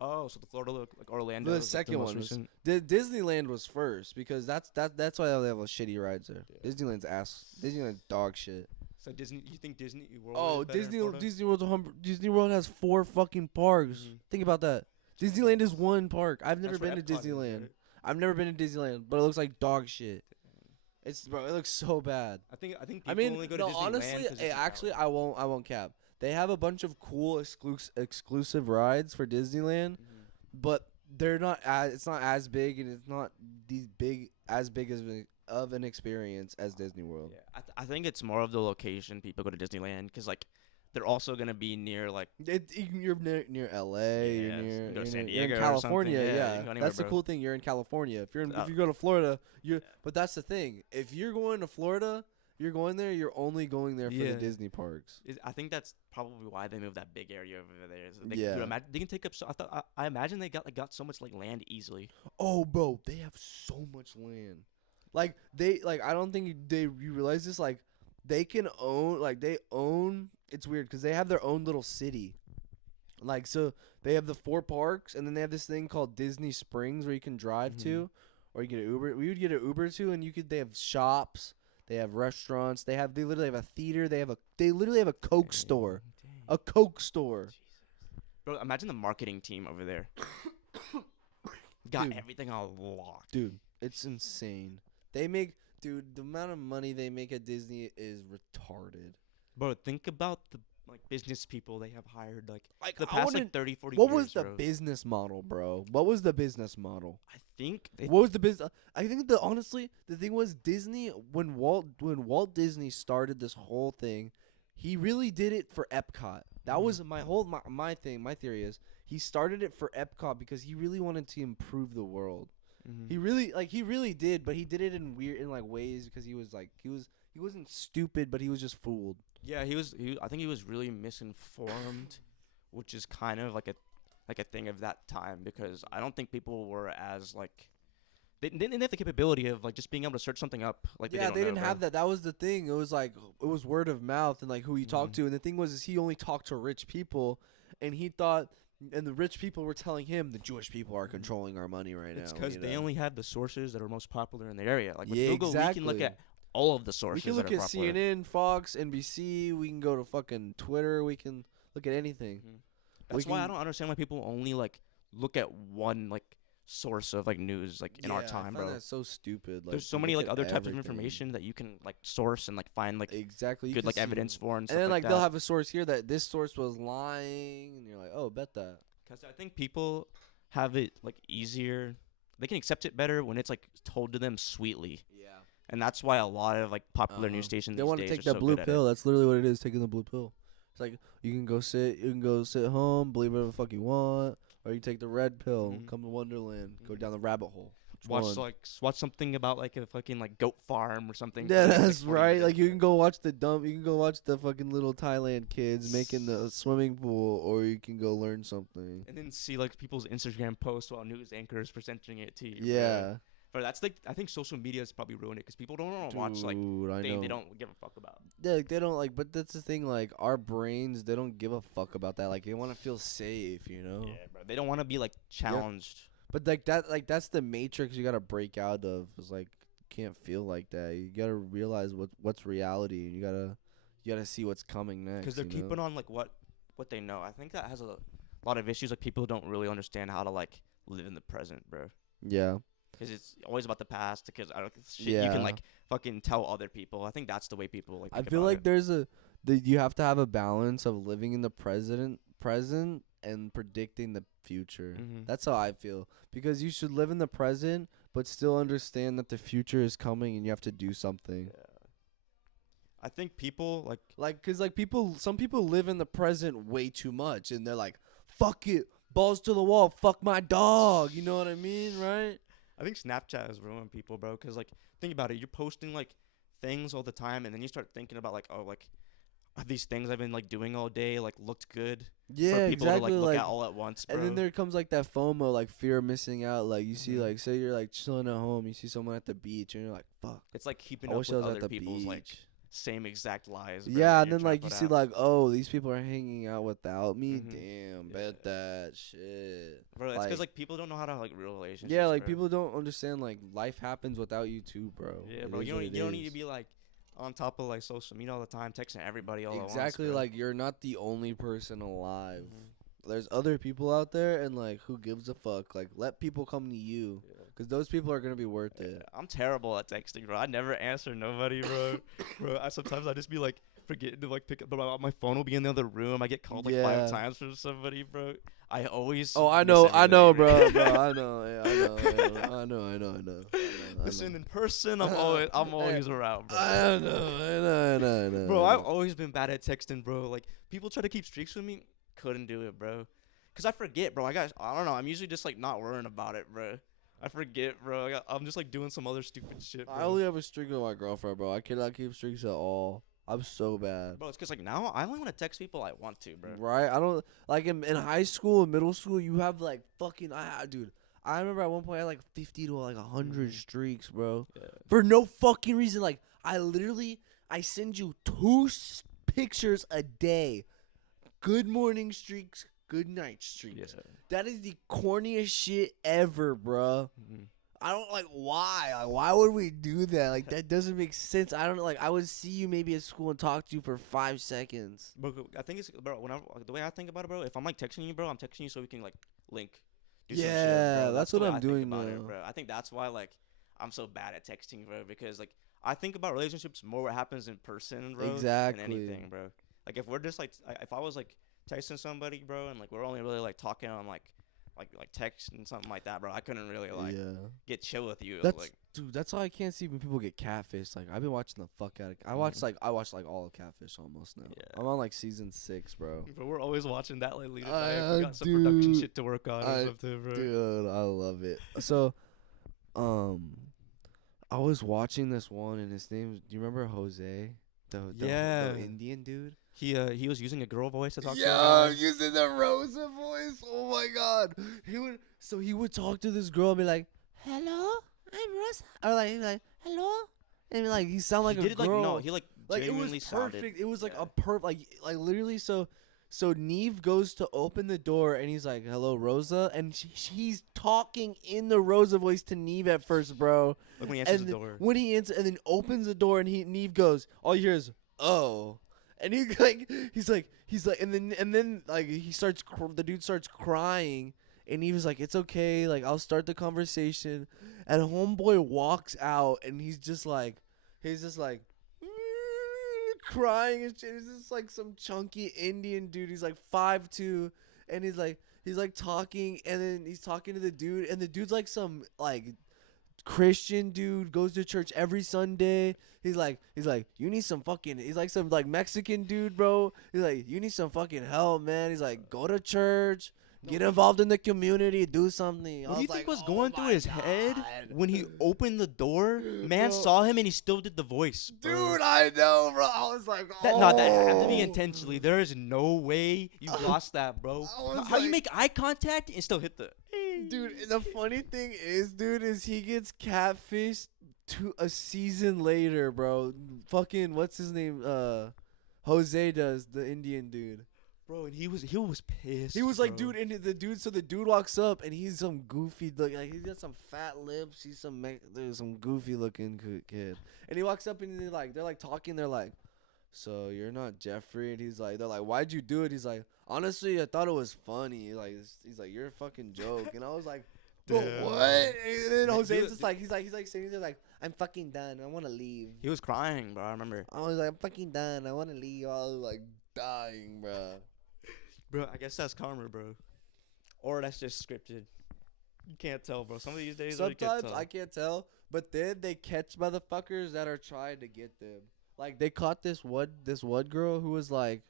Oh, so the Florida like Orlando. The is, like, second most one was recent? Disneyland was first because that's why they have a shitty rides there. Yeah. Disneyland's dog shit. So Disney, you think Disney World? Oh, is better in Florida? Disney World has 4 fucking parks. Mhm. Think about that. Disneyland is one park. I've never That's where been to Epcot is, Disneyland. right? I've never been to Disneyland, but it looks like dog shit. Bro, it looks so bad. I think people I mean, only go to no, Disneyland honestly, 'cause it's actually, Italian. I won't cap. They have a bunch of cool exclusive rides for Disneyland, but they're not as it's not as big and it's not as big of an experience as Disney World. Yeah, I think it's more of the location people go to Disneyland because like they're also gonna be near like You're near LA, Yeah, you're you can go to San you're in Diego or California, something. Yeah, yeah. you can go anywhere, That's the bro. cool thing. You're in California. If Oh. you go to Florida, but that's the thing. If you're going to Florida, you're going there. You're only going there for Yeah. the Disney parks. I think that's probably why they moved that big area over there. So they, Yeah. they can take up. So I imagine they got so much like land easily. Oh, bro, they have so much land. Like I don't think you realize this. Like they can own. They own. It's weird because they have their own little city. Like so, they have the 4 parks, and then they have this thing called Disney Springs where you can drive to, or you get an Uber. We would get an Uber to, and they have shops. They have restaurants. They literally have a theater. They literally have a Coke store. A Coke store. Bro, imagine the marketing team over there. Got Dude. everything all locked. Dude, it's insane. The amount of money they make at Disney is retarded. Bro, think about the like business people they have hired like the I past wouldn't- like 30, 40 What years, was the bro. business model, bro? What was the business model? I think they What was the business? I think honestly, the thing was Disney when Walt Disney started this whole thing, he really did it for Epcot. That was my thing. My theory is he started it for Epcot because he really wanted to improve the world. He really did, but he did it in ways because he wasn't stupid, but he was just fooled. Yeah, I think he was really misinformed, which is kind of like a thing of that time because I don't think people were as like they didn't have the capability of like just being able to search something up like Yeah, they didn't have that. That was the thing. It was word of mouth and like who you talk to. And the thing was he only talked to rich people, and he thought, and the rich people were telling him the Jewish people are controlling our money right now. It's because you they know? only had the sources that are most popular in the area. Like with Yeah, Google, we can look exactly. at all of the sources. We can look that are at popular. CNN, Fox, NBC. We can go to fucking Twitter. We can look at anything. That's We why I can- don't understand why people only like look at one like source of like news like in our Yeah, I time, find bro. That's so stupid. There's so to many look like at other types of everything. information that you can like source and like find like Exactly. You good can like see- evidence for and And stuff then like they'll that. have a source here that this source was lying, and you're like, oh, bet that. Because I think people have it like easier. They can accept it better when it's like told to them sweetly, Yeah. and that's why a lot of like popular news stations They these want to days take are that so blue good at pill. it. That's literally what it is, taking the blue pill. It's like you can go sit home, believe whatever the fuck you want, or you take the red pill, Mhm. come to Wonderland, go Mhm. down the rabbit hole. Which one? Watch something about like a fucking like goat farm or something. Yeah, for, like, that's 40 right. minutes. Like you can go watch You can go watch the fucking little Thailand kids making the swimming pool, or you can go learn something. And then see like people's Instagram posts while news anchors presenting it to you. Yeah. But that's like I think social media has probably ruined it because people don't want to watch like Dude, I things know. they don't give a fuck about. Yeah, like, they don't like, but that's the thing. Like our brains, they don't give a fuck about that. Like they want to feel safe, you know. Yeah, bro. They don't want to be like challenged. But that's the matrix you gotta break out of. It's like you can't feel like that. You gotta realize what's reality, and you gotta see what's coming next. Because they're you keeping know? on like what they know. I think that has a lot of issues. Like people don't really understand how to like live in the present, bro. Yeah. Because it's always about the past. Because I don't shit you Yeah. can like fucking tell other people. I think that's the way people like. I think feel about like it. you have to have a balance of living in the present and predicting the future. Mhm. That's how I feel, because you should live in the present but still understand that the future is coming and you have to do something. I think people like Cause some people live in the present way too much, and they're like, fuck it, balls to the wall, fuck my dog. You know what I mean, right? I think Snapchat has ruined people, bro. Because like think about it, you're posting like things all the time, and then you start thinking about like, oh, like are these things I've been like doing all day like looked good Yeah, for people exactly. to like look like, at all at once, bro. and then there comes like that FOMO, like fear of missing out. Like you see, Mhm. like say you're like chilling at home, you see someone at the beach, and you're like, fuck, It's like keeping I up wish with I was at other the people's like beach. same exact lies. Bro, Yeah, that and you're then trying like to you put see out. like, oh, these people are hanging out without me. Mhm. Damn, Yeah. bet that shit. Bro, it's because like- like people don't know how to like real relationships. Yeah, like bro. people don't understand like life happens without you too, bro. Yeah, It bro. is You what don't it you don't need is. to be like on top of like social media all the time, texting everybody all Exactly, at once. like you're not the only person alive. Mhm. There's other people out there, and like who gives a fuck? Like let people come to you, Because those people are gonna be worth it. I'm terrible at texting, bro. I never answer nobody, bro. Sometimes I just be like forgetting to like pick up, bro. My phone will be in the other room. I get called like 5 times from somebody, bro. I always. Oh, I miss know, everything, bro. I know. Yeah, I know. Listen, in person, I'm always around, bro. I know. Bro, I've always been bad at texting, bro. Like people try to keep streaks with me, couldn't do it, bro. Cause I forget, bro. I don't know. I'm usually just like not worrying about it, bro. I forget, bro. I'm just like doing some other stupid shit, bro. I only have a streak with my girlfriend, bro. I cannot keep streaks at all. I'm so bad. Bro, it's cause like now I only want to text people I want to, bro. Right? I don't like in high school and middle school. You have like fucking dude. I remember at one point I had like 50 to like 100 streaks, bro. Yeah. For no fucking reason. Like I send you 2 pictures a day. Good morning streaks, good night streaks. Yeah. That is the corniest shit ever, bro. Mm-hmm. I don't like why. Like why would we do that? Like that doesn't make sense. I don't know. Like I would see you maybe at school and talk to you for 5 seconds. Bro, I think it's bro. Whenever the way I think about it, bro. If I'm like texting you, bro, I'm texting you so we can like link. Do some shit, Yeah, bro. that's the what way I'm I think doing about now. it, bro. I think that's why like I'm so bad at texting, bro. Because like I think about relationships more what happens in person, bro. Exactly. Than anything, bro. Like if we're just like if I was like texting somebody, bro, and like we're only really like talking on like text and something like that, bro. I couldn't really like get chill with you. That's dude. That's why I can't see when people get catfished. Like I've been watching the fuck out of. I watched like all of Catfish almost now. Yeah. I'm on like season 6, bro. But we're always watching that lately. We I got some production do. shit to work on or something, bro. Dude, I love it. So, I was watching this one, and his name. Do you remember Jose? Yeah. The Indian dude. He was using a girl voice to talk to Yeah, him. using the Rosa voice. Oh my god. He would talk to this girl and be like, "Hello, I'm Rosa," or like he'd be like, "Hello," and like he sound like He a did it girl. like no, he like Like it genuinely was sounded. perfect. It was like yeah. like literally. So Neve goes to open the door and he's like, "Hello, Rosa," and he's talking in the Rosa voice to Neve at first, bro. Like when he answers And the door. when he answers and then opens the door and Neve goes, all you hear is "Oh," and he's like, and then like the dude starts crying. And he was like, "It's okay, like I'll start the conversation." And homeboy walks out, and he's just like crying and shit. He's just like some chunky Indian dude. He's like 5'2", and he's like talking, and then he's talking to the dude, and the dude's like some like Christian dude, goes to church every Sunday. He's like, "You need some fucking," he's like some like Mexican dude, bro. He's like, "You need some fucking help, man." He's like, "Go to church. Get involved in the community. Do something." What do you think like, was "Oh going through my his head God." when he opened the door? Man Bro. saw him and he still did the voice, bro. Dude, I know, bro. I was like, That had to be "Oh." intentionally. There is no way you lost that, bro. I was How you like- make eye contact and still hit the? Dude, the funny thing is, is he gets catfished a season later, bro. Fucking what's his name? Jose does, the Indian dude. Bro, and he was pissed. He was like, bro. dude, and the dude. So the dude walks up, and he's some goofy look. Like he's got some fat lips. He's there's some goofy looking kid. And he walks up, and they're like talking. They're like, "So you're not Jeffrey?" And they're like, "Why'd you do it?" He's like, "Honestly, I thought it was funny." Like he's like, "You're a fucking joke." And I was like, "But Damn. what?" And then Jose's Dude, just like, he's like sitting there like, "I'm fucking done. I want to leave." He was crying, bro. I remember. I was like, "I'm fucking done. I want to leave." I was like dying, bro. Bro, I guess that's karma, bro. Or that's just scripted. You can't tell, bro. Some of these days, you can't Sometimes tell. I can't tell, but then they catch motherfuckers that are trying to get them. Like they caught this one girl who was like,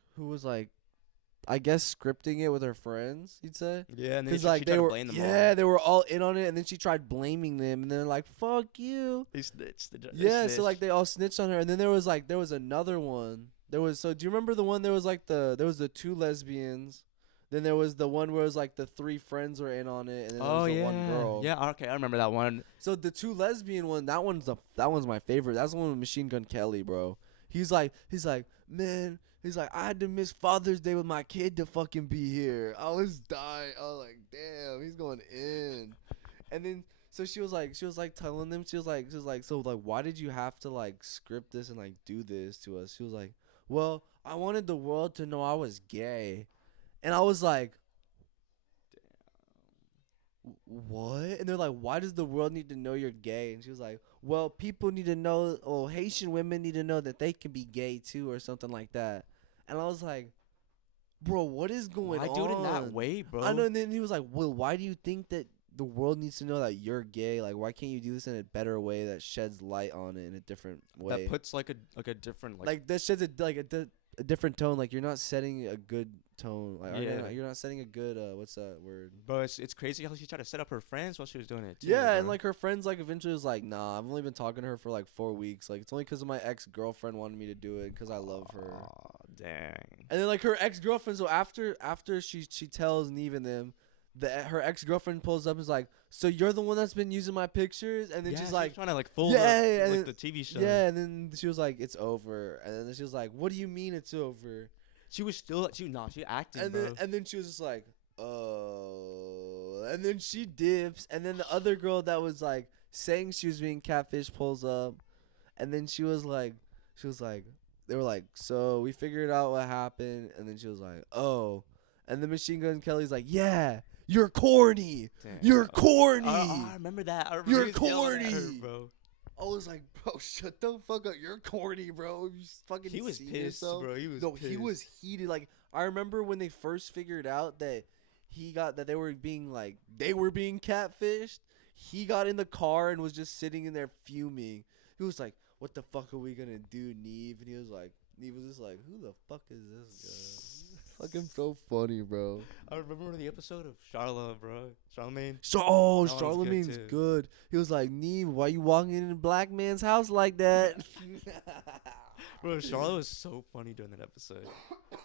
I guess scripting it with her friends. You'd say. Yeah, and then Because she like tried they to were, blame them yeah, they were all in on it, and then she tried blaming them, and they're like, "Fuck you." They snitched. They Yeah, so snitched. like they all snitched on her, and then there was another one. Do you remember the one? There was the 2 lesbians. Then there was the one where it was like the 3 friends were in on it, and then there was the one girl. Yeah, okay, I remember that one. So the 2 lesbian one, that one's my favorite. That's the one with Machine Gun Kelly, bro. He's like, "Man," he's like, "I had to miss Father's Day with my kid to fucking be here." I was dying. I was like, "Damn, he's going in." And then so she was like telling them, she was like, "So like, why did you have to like script this and like do this to us?" She was like, "Well, I wanted the world to know I was gay." And I was like, what? And they're like, why does the world need to know you're gay? And she was like, well, people need to know, or Haitian women need to know that they can be gay too, or something like that. And I was like, bro, what is going Why on? do it in that way, bro? I know. And then he was like, well, why do you think that the world needs to know that you're gay? Like, why can't you do this in a better way that sheds light on it in a different way? That puts like a different like that sheds a different tone. Like, you're not setting a good tone. Like, you're not setting a good what's that word? Bro, it's crazy how she tried to set up her friends while she was doing it too. Yeah, bro. and like her friends like eventually was like, nah, I've only been talking to her for like 4 weeks. Like, it's only because of my ex-girlfriend wanted me to do it because I love her. Aw, dang. And then like her ex-girlfriend, so after she tells Neve and them, her ex-girlfriend pulls up and is like, so you're the one that's been using my pictures? And then Yeah, she's she like, was trying to like fool yeah, her, and like the TV show. yeah, and then she was like, it's over. And then she was like, what do you mean it's over? She was still she acting, And bro. then she was just like, oh. And then she dips. And then the other girl that was like saying she was being catfish pulls up. And then she was like, they were like, so we figured out what happened. And then she was like, oh. And then Machine Gun Kelly's like, yeah, you're corny. Damn. You're corny. I remember that. I remember You're he was yelling at her, corny. bro. I was like, bro, shut the fuck up. You're corny, bro. You fucking He was see pissed, yourself? bro. He was No, pissed. he was heated. Like, I remember when they first figured out that they were being catfished. He got in the car and was just sitting in there fuming. He was like, what the fuck are we gonna do, Neve? And Neve was just like, who the fuck is this guy? Fucking so funny, bro. I remember the episode of Charlotte, bro. Charlemagne. So, That one's good, Charlemagne's too. good. He was like, Neve, why you walking in a black man's house like that? Bro, Charlotte was so funny during that episode.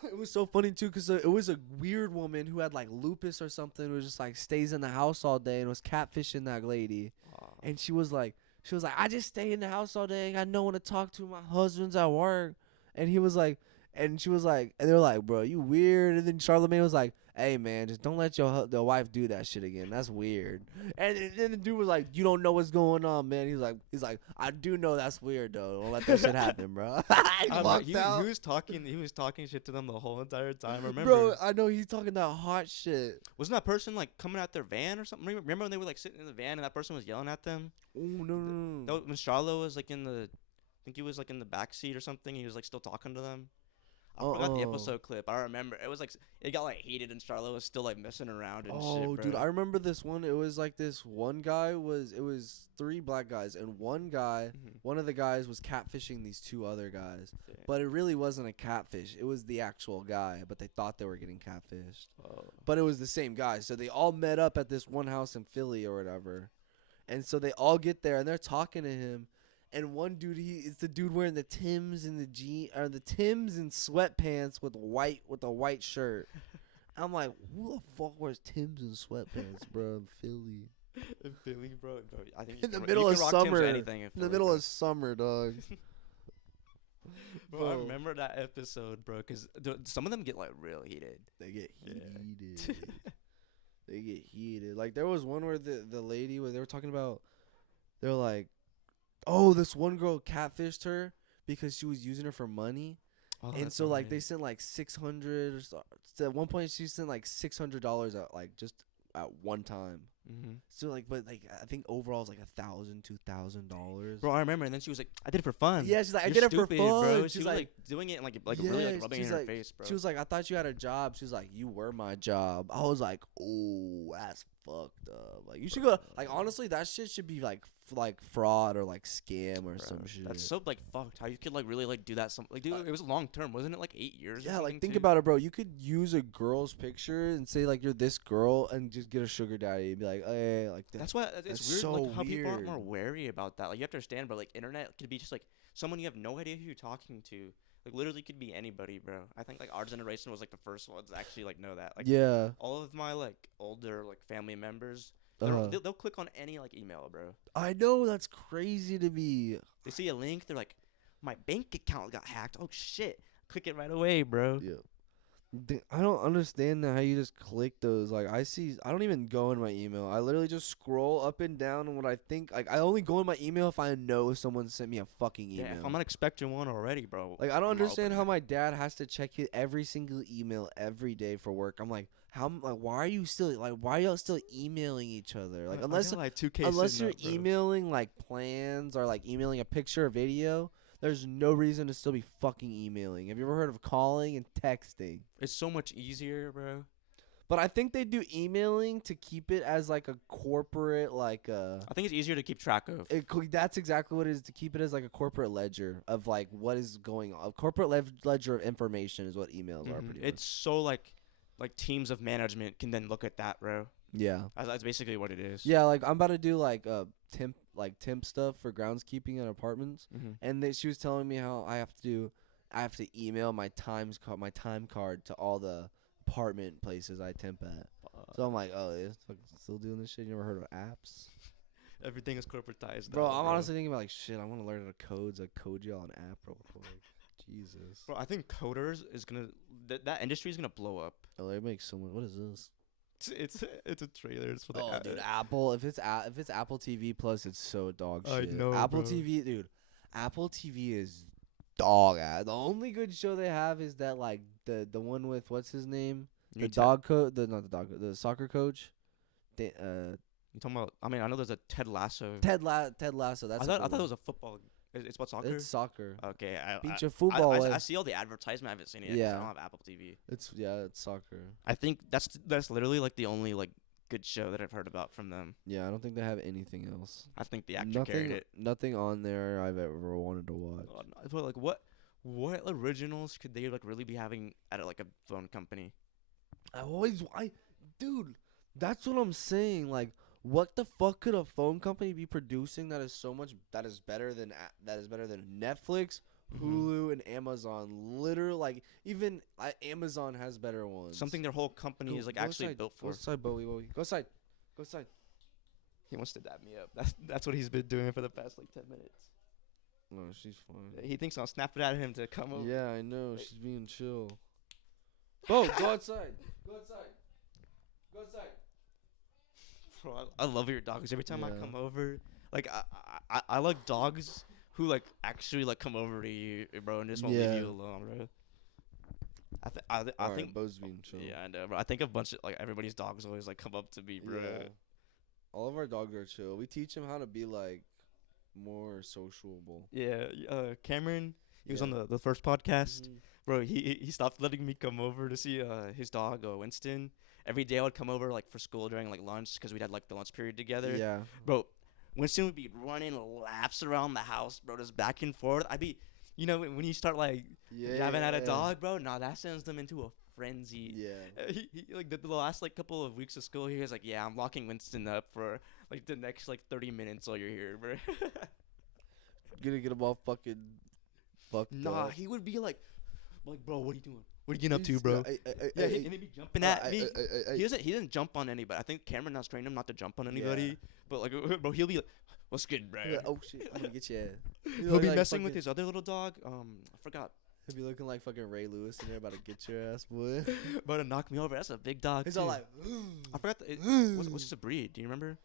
It was so funny too, cause it was a weird woman who had like lupus or something, who was just like stays in the house all day and was catfishing that lady. And she was like, I just stay in the house all day. I got no one to talk to. My husband's at work. And he was like, and she was like, and they were like, bro, you weird. And then Charlemagne was like, hey man, just don't let the wife do that shit again. That's weird. And then the dude was like, you don't know what's going on, man. He's like, I do know that's weird though. Don't let that shit happen, bro. He walked out. He was talking shit to them the whole entire time. I remember. Bro, I know he's talking that hot shit. Wasn't that person like coming out their van or something? Remember when they were like sitting in the van and that person was yelling at them? Oh no. That was when Charlo was like I think he was like in the back seat or something. He was like still talking to them. I forgot the episode clip. I remember it was like it got like heated and Charlo was still like messing around and shit. Oh, Bro. dude, I remember this one. It was like this one guy it was 3 black guys and one of the guys was catfishing these 2 other guys. Yeah. But it really wasn't a catfish. It was the actual guy, but they thought they were getting catfished. Oh. But it was the same guy. So they all met up at this one house in Philly or whatever. And so they all get there and they're talking to him. And one dude, it's the dude wearing the Timbs and the Timbs and sweatpants with a white shirt. I'm like, who the fuck wears Timbs and sweatpants, bro? In Philly. In Philly, bro. I think In the middle of summer. In the Philly, middle bro. of summer, dog. Bro, I remember that episode, bro, because some of them get like real heated. They get Yeah. heated. They get heated. Like there was one where the lady where they were talking about, they're like, oh, this one girl catfished her because she was using her for money. Oh, And that's so like right. they sent like 600 or so. At one point she sent like $600 at like just at one time. Mhm. So like, but like I think overall it's like $1,000, $2,000. Bro, I remember, and then she was like, "I did it for fun." Yeah, she's like, I You're did it for stupid, fun. bro. She's She was like- like doing it and like Yeah, really like rubbing it she's in her like- face, bro. She was like, I thought you had a job. She was like, you were my job. I was like, oh, that's fucked up. Like you should go. Like honestly, that shit should be like fraud or like scam or Bro, some shit. That's so like fucked. How you could like really like do that? Like, dude, it was long term, wasn't it? Like 8 years. Yeah, like think about it, bro. You could use a girl's picture and say like you're this girl and just get a sugar daddy and be like, hey, like that. That's why it's that's weird. so Like how people aren't weird. more wary about that. Like you have to understand, bro. Like internet could be just like someone you have no idea who you're talking to. Like literally could be anybody, bro. I think like our generation was like the first ones to actually like know that. Like Yeah. all of my like older like family members, Uh-huh. they'll click on any like email, bro. I know, that's crazy to me. They see a link, they're like, my bank account got hacked. Oh shit! Click it right away, bro. Yeah. I don't understand how you just click those. Like I don't even go in my email. I literally just scroll up and down on what I think. Like I only go in my email if I know someone sent me a fucking email. Yeah, if I'm not expecting one already, bro. Like I don't I'm not understand opening how it. my dad has to check every single email every day for work. I'm like, why are you still why are y'all still emailing each other? Like I unless got, like, 2K unless sitting you're up, bro. emailing like plans or like emailing a picture or video, there's no reason to still be fucking emailing. Have you ever heard of calling and texting? It's so much easier, bro. But I think they do emailing to keep it as like a corporate I think it's easier to keep track of. that's exactly what it is, to keep it as like a corporate ledger of like what is going on. A corporate ledger of information is what emails are pretty much. It's so like teams of management can then look at that, bro. Yeah. That's basically what it is. Yeah, like I'm about to do like temp stuff for groundskeeping at apartments, and she was telling me how I have to email my time card to all the apartment places I temp at. So I'm like, oh, it's still doing this shit. You ever heard of apps? Everything is corporatized. Bro, now, I'm honestly thinking about like shit. I want to learn how to code. So I code y'all an app real quick. Jesus. Bro, I think coders is gonna that industry is gonna blow up. Oh, they make so much. What is this? It's a trailer. It's for the Oh, dude, Apple. If it's Apple TV Plus, it's so dog I shit. know, Apple bro. TV, dude. Apple TV is dog ass. The only good show they have is that like the one with what's his name, the dog coach, the soccer coach. You talking about? I mean, I know there's a Ted Lasso. Ted Lasso. That's I thought it was a football. It's about soccer. It's soccer. Okay, Beat your football. I see all the advertisement. I haven't seen it yet. 'Cause Yeah. I don't have Apple TV. It's soccer. I think that's literally like the only like good show that I've heard about from them. Yeah, I don't think they have anything else. I think the actor carried it. Nothing on there I've ever wanted to watch. But like what originals could they like really be having at like a phone company? Dude, that's what I'm saying. Like, what the fuck could a phone company be producing that is better than Netflix, Hulu, and Amazon? Literally, like even Amazon has better ones. Something their whole company is like actually built for. Go outside, Bowie. Go outside. Go outside. He wants to dab me up. That's what he's been doing for the past like 10 minutes. No, she's fine. He thinks I'll snap it at him to come over. Yeah, I know. She's being chill. Bo, go outside. Go outside. Go outside. Bro, I love your dogs. Every time I Yeah. come over, like I like dogs who like actually like come over to you, bro, and just won't leave Yeah. you alone, bro. I Alright, think Bo's being chill. yeah, I know, bro. I think a bunch of like everybody's dogs always like come up to me, bro. Yeah. All of our dogs are chill. We teach them how to be like more sociable. Yeah, Cameron, he was on Yeah. the first podcast. Mhm. Bro, he stopped letting me come over to see his dog Winston. Every day I would come over like for school during like lunch because we'd had like the lunch period together. Yeah. Bro, Winston would be running laps around the house, bro, just back and forth. I'd be, you know, when you start like jabbing at a dog, bro, nah, that sends them into a frenzy. Yeah. He like the last like couple of weeks of school, he was like, yeah, I'm locking Winston up for like the next like 30 minutes while you're here, bro. Gonna get them all fucking fucked Nah, up. he would be like, bro, what are you doing? What are you getting up to, bro? Yeah, And he'd be jumping at me. He doesn't jump on anybody. I think Cameron has trained him not to jump on anybody. Yeah. But like, bro, he'll be like, "What's good, bro?" oh shit, I'm gonna get you. He'll be messing with his other little dog. I forgot. He'll be looking like fucking Ray Lewis in there about to get your ass, boy. About to knock me over. That's a big dog. He's too. all like, I forgot. What's the breed? Do you remember?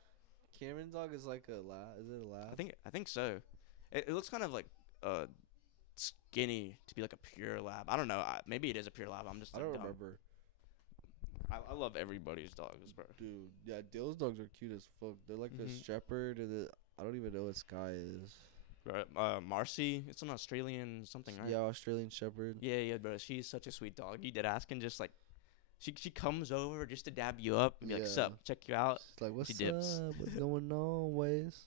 Cameron's dog is like a lab. Is it a lab? I think so. It looks kind of like skinny to be like a pure lab. I don't know. Maybe it is a pure lab. I'm just. I like, don't dumb. remember. I love everybody's dogs, bro. Dude, yeah, Dale's dogs are cute as fuck. They're like a Mhm. shepherd, and I don't even know what Sky is. Bro, Marcy, it's an Australian something, right? Yeah, Australian shepherd. Yeah, bro. She's such a sweet dog. You did ask and just like, she comes over just to dab you up and be like, Yeah. "Sup, check you out." It's like, what's dips. up? What's going on, Waze?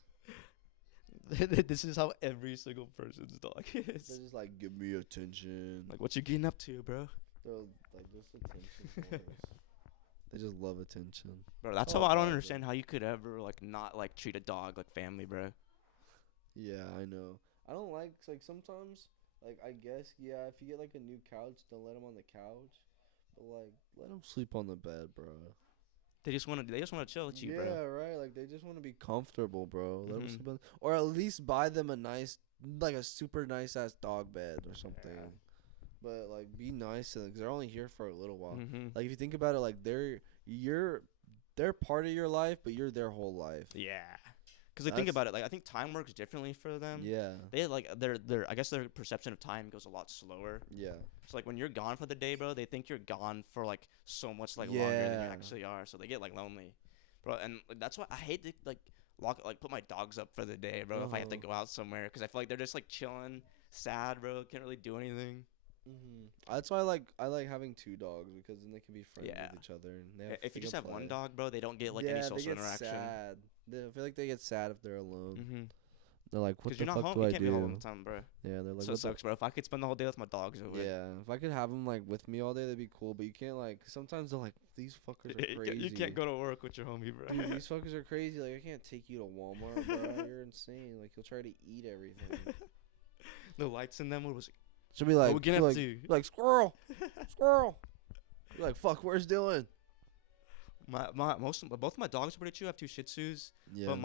This is how every single person's dog They're is. just like, give me attention. Like, what you getting up to, bro? They're like, just attention. whores. They just love attention. Bro, that's Oh, how I don't God, bro. understand how you could ever like not like treat a dog like family, bro. Yeah, I know. I don't like sometimes, like, I guess, yeah, if you get like a new couch, don't let him on the couch, but like let him sleep on the bed, bro. They just want to chill with you, Yeah, bro. right. Like they just want to be comfortable, bro. Let 'em Mhm. sleep on, or at least buy them a nice, like a super nice ass dog bed or something. But like, be nice to them 'cause they're only here for a little while. Mm-hmm. Like, if you think about it, like they're part of your life, but you're their whole life. Yeah. Because think That's- about it, like I think time works differently for them. Yeah. They like their I guess their perception of time goes a lot slower. Yeah. So like when you're gone for the day, bro, they think you're gone for like so much like longer than you Yeah. actually are. So they get like lonely, bro. And like, that's why I hate to like put my dogs up for the day, bro. If I have to go out somewhere, because I feel like they're just like chilling, sad, bro. Can't really do anything. That's why I like having 2 dogs because then they can be friends Yeah. with each other. And they If they you just can have one play. dog, bro, they don't get like any Yeah, social they get interaction. sad. I feel like they get sad if they're alone. Mm-hmm. They're like, what Because the you're fuck not home, do you I can't be home all do? the time, bro. Yeah, they're like, So it what the sucks, bro. If I could spend the whole day with my dogs, I would. Yeah, if I could have them like with me all day, that'd be cool. But you can't like. Sometimes they're like, these fuckers are crazy. You can't go to work with your homie, bro. Dude, these fuckers are crazy. Like, I can't take you to Walmart, bro. You're insane. Like, he'll try to eat everything. The lights in them was She'll be like, we gonna she'll have like, to. like squirrel, squirrel. You're like, fuck, where's Dylan? Both of my dogs are pretty chill. I have 2 Shih Tzus, Yeah. but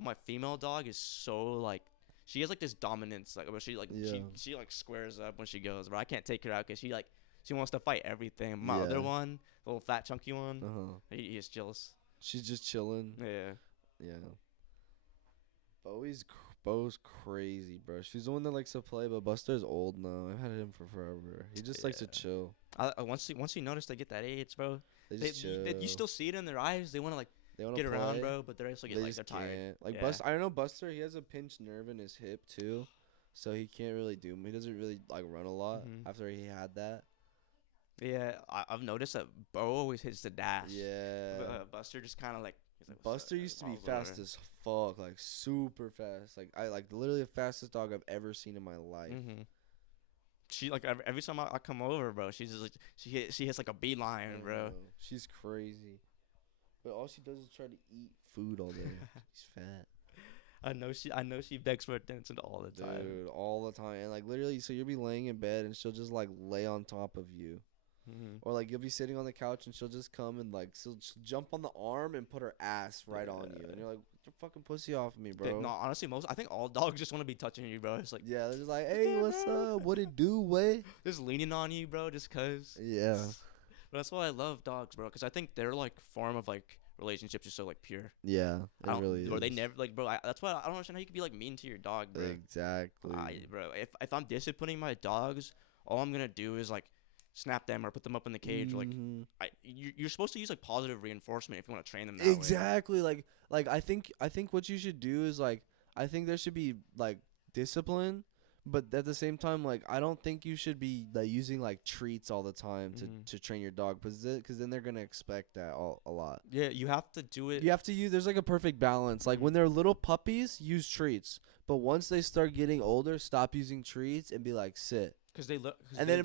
my female dog is so like she has like this dominance, like where she like Yeah. she like squares up when she goes, but I can't take her out because she wants to fight everything. My Yeah. other one, the little fat chunky one, Uh-huh. he is jealous. She's just chilling. Yeah. Yeah. Bo's crazy, bro. She's the one that likes to play, but Buster's old now. I've had him for forever. He just likes to Yeah. chill. Once you notice they get that age, bro, They they, just you, chill. you still see it in their eyes. They want to like They wanna get around, play. bro, but they're also They get like just they're tired. can't. Like Yeah. I don't know Buster. He has a pinched nerve in his hip too, so he can't really do. He doesn't really like run a lot Mhm. after he had that. Yeah, I've noticed that Bo always hits the dash. Yeah. Buster just kind of like. He's like, "What's Buster up?" used to be Miles fast over. as fuck, like super fast. Like I like literally the fastest dog I've ever seen in my life. Mm-hmm. She like every time I come over, bro. She's just like she hits like a beeline, I bro. know. She's crazy. But all she does is try to eat food all day. She's fat. I know she begs for attention all the time. Dude, all the time. And like literally, so you'll be laying in bed and she'll just like lay on top of you. Mm-hmm. Or like you'll be sitting on the couch and she'll just come and like she'll jump on the arm and put her ass right on you. And you're like, get your fucking pussy off of me, bro. No, honestly, I think all dogs just want to be touching you, bro. It's like Yeah, they're just like, hey, what's up? What it do, way? just leaning on you, bro, just cause. Yeah. But that's why I love dogs, bro, because I think their like form of like relationships is so like pure. Yeah, it really is. Or they never like, bro. That's why I don't understand how you could be like mean to your dog, bro. Exactly. Bro, if I'm disciplining my dogs, all I'm gonna do is like snap them or put them up in the cage. Like Mhm. you're supposed to use like positive reinforcement if you want to train them that way. Exactly. Like I think what you should do is like I think there should be like discipline, but at the same time like I don't think you should be like using like treats all the time Mhm. to train your dog because then they're gonna expect that a lot. Yeah, you have to do it. You have to use there's like a perfect balance. Like when they're little puppies, use treats, but once they start getting older, stop using treats and be like sit. Because they look. And then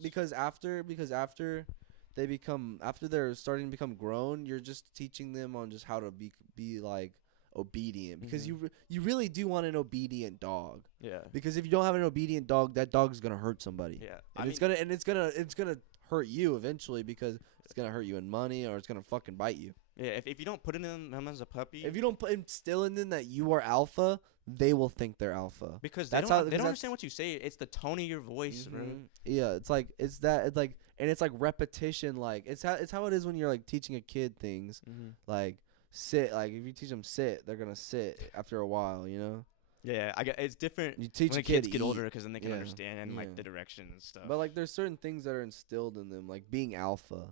because after they become after they're starting to become grown, you're just teaching them on just how to be like obedient because you really do want an obedient dog, yeah. because if you don't have an obedient dog, that dog's gonna hurt somebody. Yeah. And it's gonna hurt you eventually because it's gonna hurt you in money or it's gonna fucking bite you. Yeah. If you don't put it in them as a puppy. If you don't instill in them that you are alpha, they will think they're alpha. Because That's they how- don't because understand what you say. It's the tone of your voice, bro. Yeah, it's like and it's like repetition. Like it's how it is when you're like teaching a kid things. Like sit. Like if you teach them sit, they're gonna sit after a while. You know. Yeah, it's different You teach when a the kid kids to get eat. older because then they can Yeah, understand like yeah. the direction and stuff. But like there's certain things that are instilled in them, like being alpha.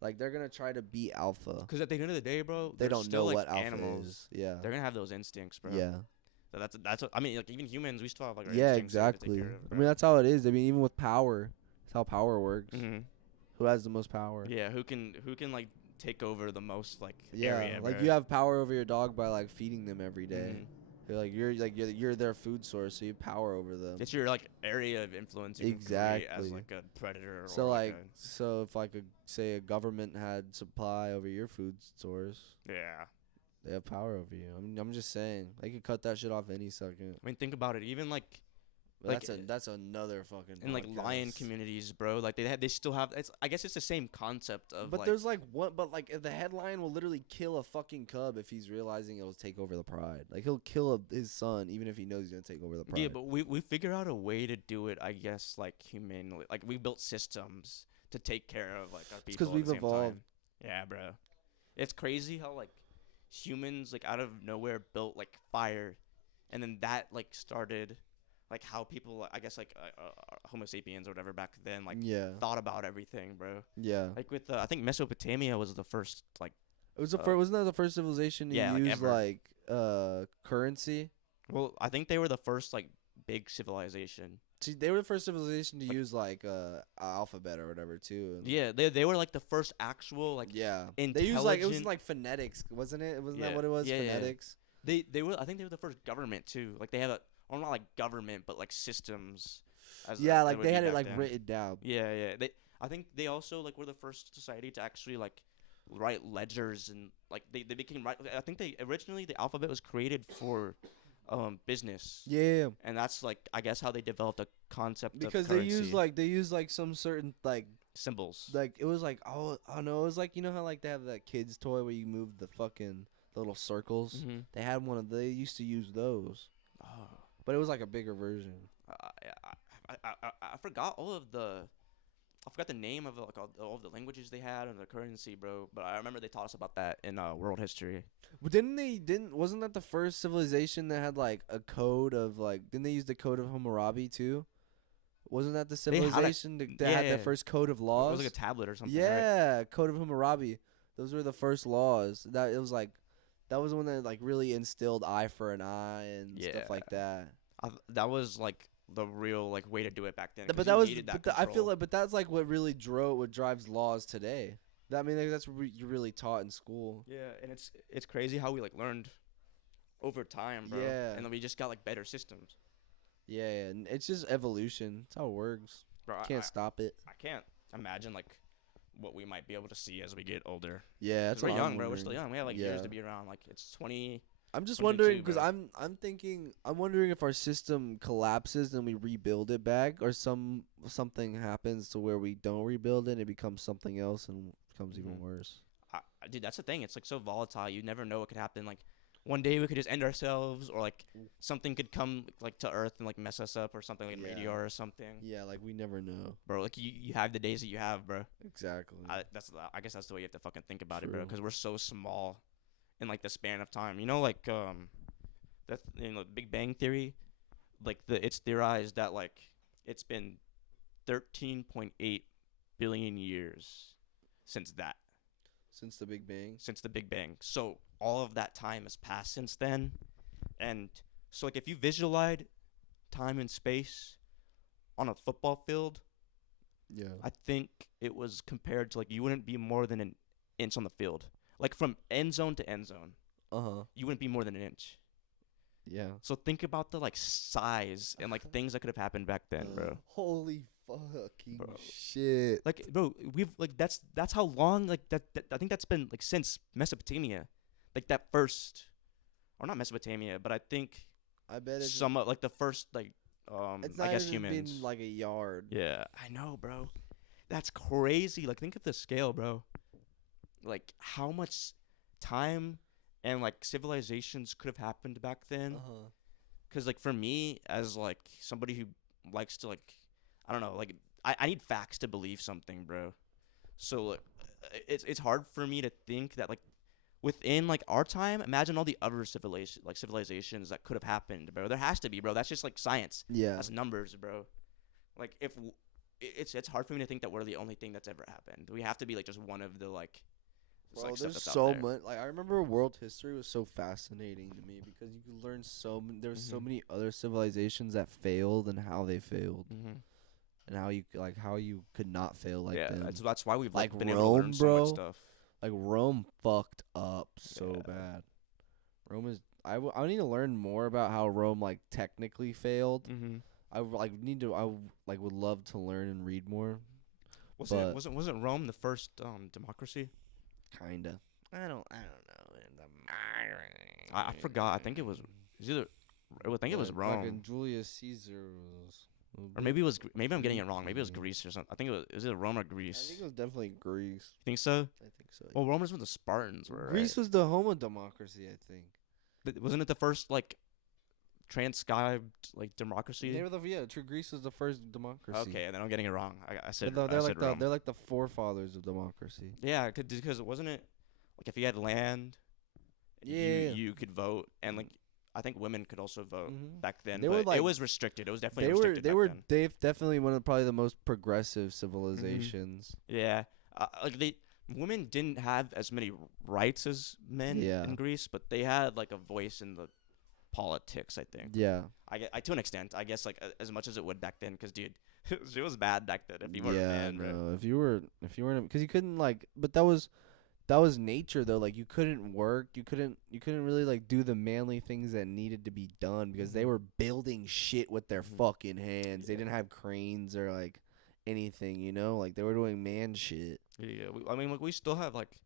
Like they're gonna try to be alpha. Because at the end of the day, bro, They they're don't still, know like, what alpha animals. is. Yeah. They're gonna have those instincts, bro. Yeah. So that's what I mean. Like even humans, we still have like our Yeah. instincts that we have to take Exactly. care of, I mean that's how it is. I mean even with power, that's how power works. Mhm. Who has the most power? Yeah, who can like take over the most like Yeah, area, like bro. you have power over your dog by like feeding them every day. Mhm. You're their food source, so you have power over them. It's your like area of influence. You can create as Exactly. like a predator. So or like a, so if like say a government had supply over your food source, yeah. they have power over you. I'm just saying they could cut that shit off any second. I mean, think about it. Even like Like, That's another fucking. in like lion podcast. communities, bro. Like they still have. I guess it's the same concept of. But like, there's like what? But like the headline will literally kill a fucking cub if he's realizing it'll take over the pride. Like he'll kill his son even if he knows he's gonna take over the pride. Yeah, but we figure out a way to do it. I guess like humanely. Like we built systems to take care of like our people. because at we've the same evolved. Time. Yeah, bro. It's crazy how like humans like out of nowhere built like fire, and then that like started like how people I guess like Homo sapiens or whatever back then like Yeah, thought about everything, bro. yeah. Like with I think Mesopotamia was the first like It was the first. Wasn't that the first civilization to yeah, like, use ever. like currency? well I think they were the first like big civilization. See, they were the first civilization to use like alphabet or whatever too. and- Yeah, they were like the first actual like yeah. They used like it was intelligent- like phonetics, wasn't it? Wasn't Yeah. that what it was? Yeah, yeah. Phonetics. they were I think they were the first government too. Like they have a or not like government but like systems. As Yeah, as like would they be had it back like then. written down. Yeah, yeah. I think they also like were the first society to actually like write ledgers and like they became right. I think they originally the alphabet was created for business. Yeah, And that's like I guess how they developed a concept because of they currency. use like some certain Symbols. like it was like oh no, it was like you know how like they have that kids toy where you move the fucking little circles. Mm-hmm. They had one of they used to use those, Oh. but it was like a bigger version. I forgot all of the. I forgot the name of like all of the languages they had and the currency, bro. But I remember they taught us about that in world history. But wasn't that the first civilization that had like a code of like didn't they use the code of Hammurabi too? Wasn't that the They had a- civilization that yeah, had yeah. the first code of It laws? was like a tablet or something. Right? Yeah, Code of Hammurabi. Those were the first laws. That it was like that was one that like really instilled eye for an eye and stuff like that. That was like the real like way to do it back then. But 'cause that you was needed that I feel control. like but that's like what really what drives laws today. I mean like, that's what you're really taught in school. Yeah, and it's crazy how we like learned over time, bro. Yeah. And then we just got like better systems. Yeah, and it's just evolution. That's how it works. Bro, Can't stop it. I can't imagine like what we might be able to see as we get older. Yeah, 'Cause that's we're what young, I'm bro. We're still wondering. young. We have like years Yeah. to be around. Like it's 20. I'm just 22, wondering because bro. I'm wondering if our system collapses and we rebuild it back, or something happens to where we don't rebuild it and it becomes something else and becomes even Mhm. worse. Dude, that's the thing. It's like so volatile. You never know what could happen. Like one day we could just end ourselves, or like something could come like to Earth and like mess us up, or something like a Yeah. meteor or something. Yeah, like we never know. Bro, like you have the days that you have, bro. Exactly. I guess that's the way you have to fucking think about it, bro. True. Because we're so small in like the span of time. You know, like that's Big Bang Theory. Like it's theorized that like it's been 13.8 billion years since that. Since the Big Bang. Since the Big Bang. So all of that time has passed since then. And so like if you visualize time and space on a football field, Yeah. I think it was compared to like you wouldn't be more than an inch on the field. Like from end zone to end zone, Uh-huh. you wouldn't be more than an inch. Yeah. So think about the like size and like things that could have happened back then, bro. Holy fucking Bro. shit. Like bro, we've like that's how long like that I think that's been like since Mesopotamia. Like that first or not Mesopotamia, but I think I bet it's some like the first like it's I not guess even humans. been like a yard. Yeah, I know, bro. That's crazy. Like think of the scale, bro. Like how much time and like civilizations could have happened back then. Uh-huh. Cause like for me as like somebody who likes to like I don't know like I need facts to believe something, bro. So like, it's hard for me to think that like within like our time, imagine all the other civilizations that could have happened, bro. There has to be, bro. That's just like science. Yeah. That's numbers, bro. Like if it's hard for me to think that we're the only thing that's ever happened. We have to be like just one of the like. Bro, like, stuff there's that's out so there. much. Like I remember world history was so fascinating to me because you could learn there's so Mhm. many other civilizations that failed and how they failed Mm-hmm. and how you could not fail like yeah, them. that's why we've like Like been able to learn Rome, so bro. much stuff. Like Rome fucked up so Yeah. bad. Rome is. I need to learn more about how Rome like technically failed. Mm-hmm. I would love to learn and read more. Wasn't But- wasn't Rome the first democracy? Kinda. I don't know. I forgot. I think it was either I think it was But Rome. fucking Julius Caesar was. Or maybe it was. Maybe I'm getting it wrong. Maybe it was Greece or something. I think it was. Is it Rome or I Greece? think it was definitely Greece. Think so? I think so. Well, Rome was when the Spartans were. Greece was the home of democracy, I think. But wasn't it the first like transcribed like democracy? They were true. Greece was the first democracy. Okay, and then I'm getting it wrong. I said. They're I like said Rome. they're like the forefathers of democracy. Yeah, because wasn't it like if you had land, Yeah. you could vote, and like I think women could also vote Mhm. back then. They But were, like- it was restricted. It was definitely They were restricted. back then. they've definitely one of probably the most progressive civilizations. Yeah, like women didn't have as many rights as men Yeah. in Greece, but they had like a voice in the politics. I think. Yeah. I to an extent, I guess like as much as it would back then, because dude, it was bad back then if you were a Yeah, man, bro. no. If you were because you couldn't like, but that was nature though. Like you couldn't work, you couldn't really like do the manly things that needed to be done because they were building shit with their fucking hands. They didn't have cranes or like anything, you know? Like they were doing man shit. Yeah, I mean, like we still have like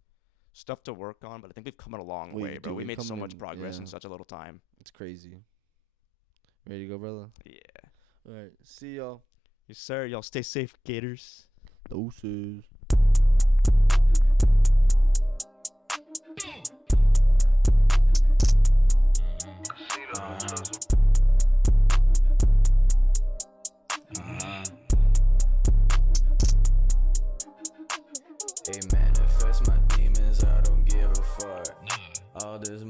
stuff to work on, but I think we've come a long We way, bro. do, We we've made come so much in- progress in yeah. such a little time. It's crazy. Ready to go, brother? Yeah. All right. See y'all. Yes, sir. Y'all stay safe, Gators. Doses. It manifests my demons, I don't give a fuck. All this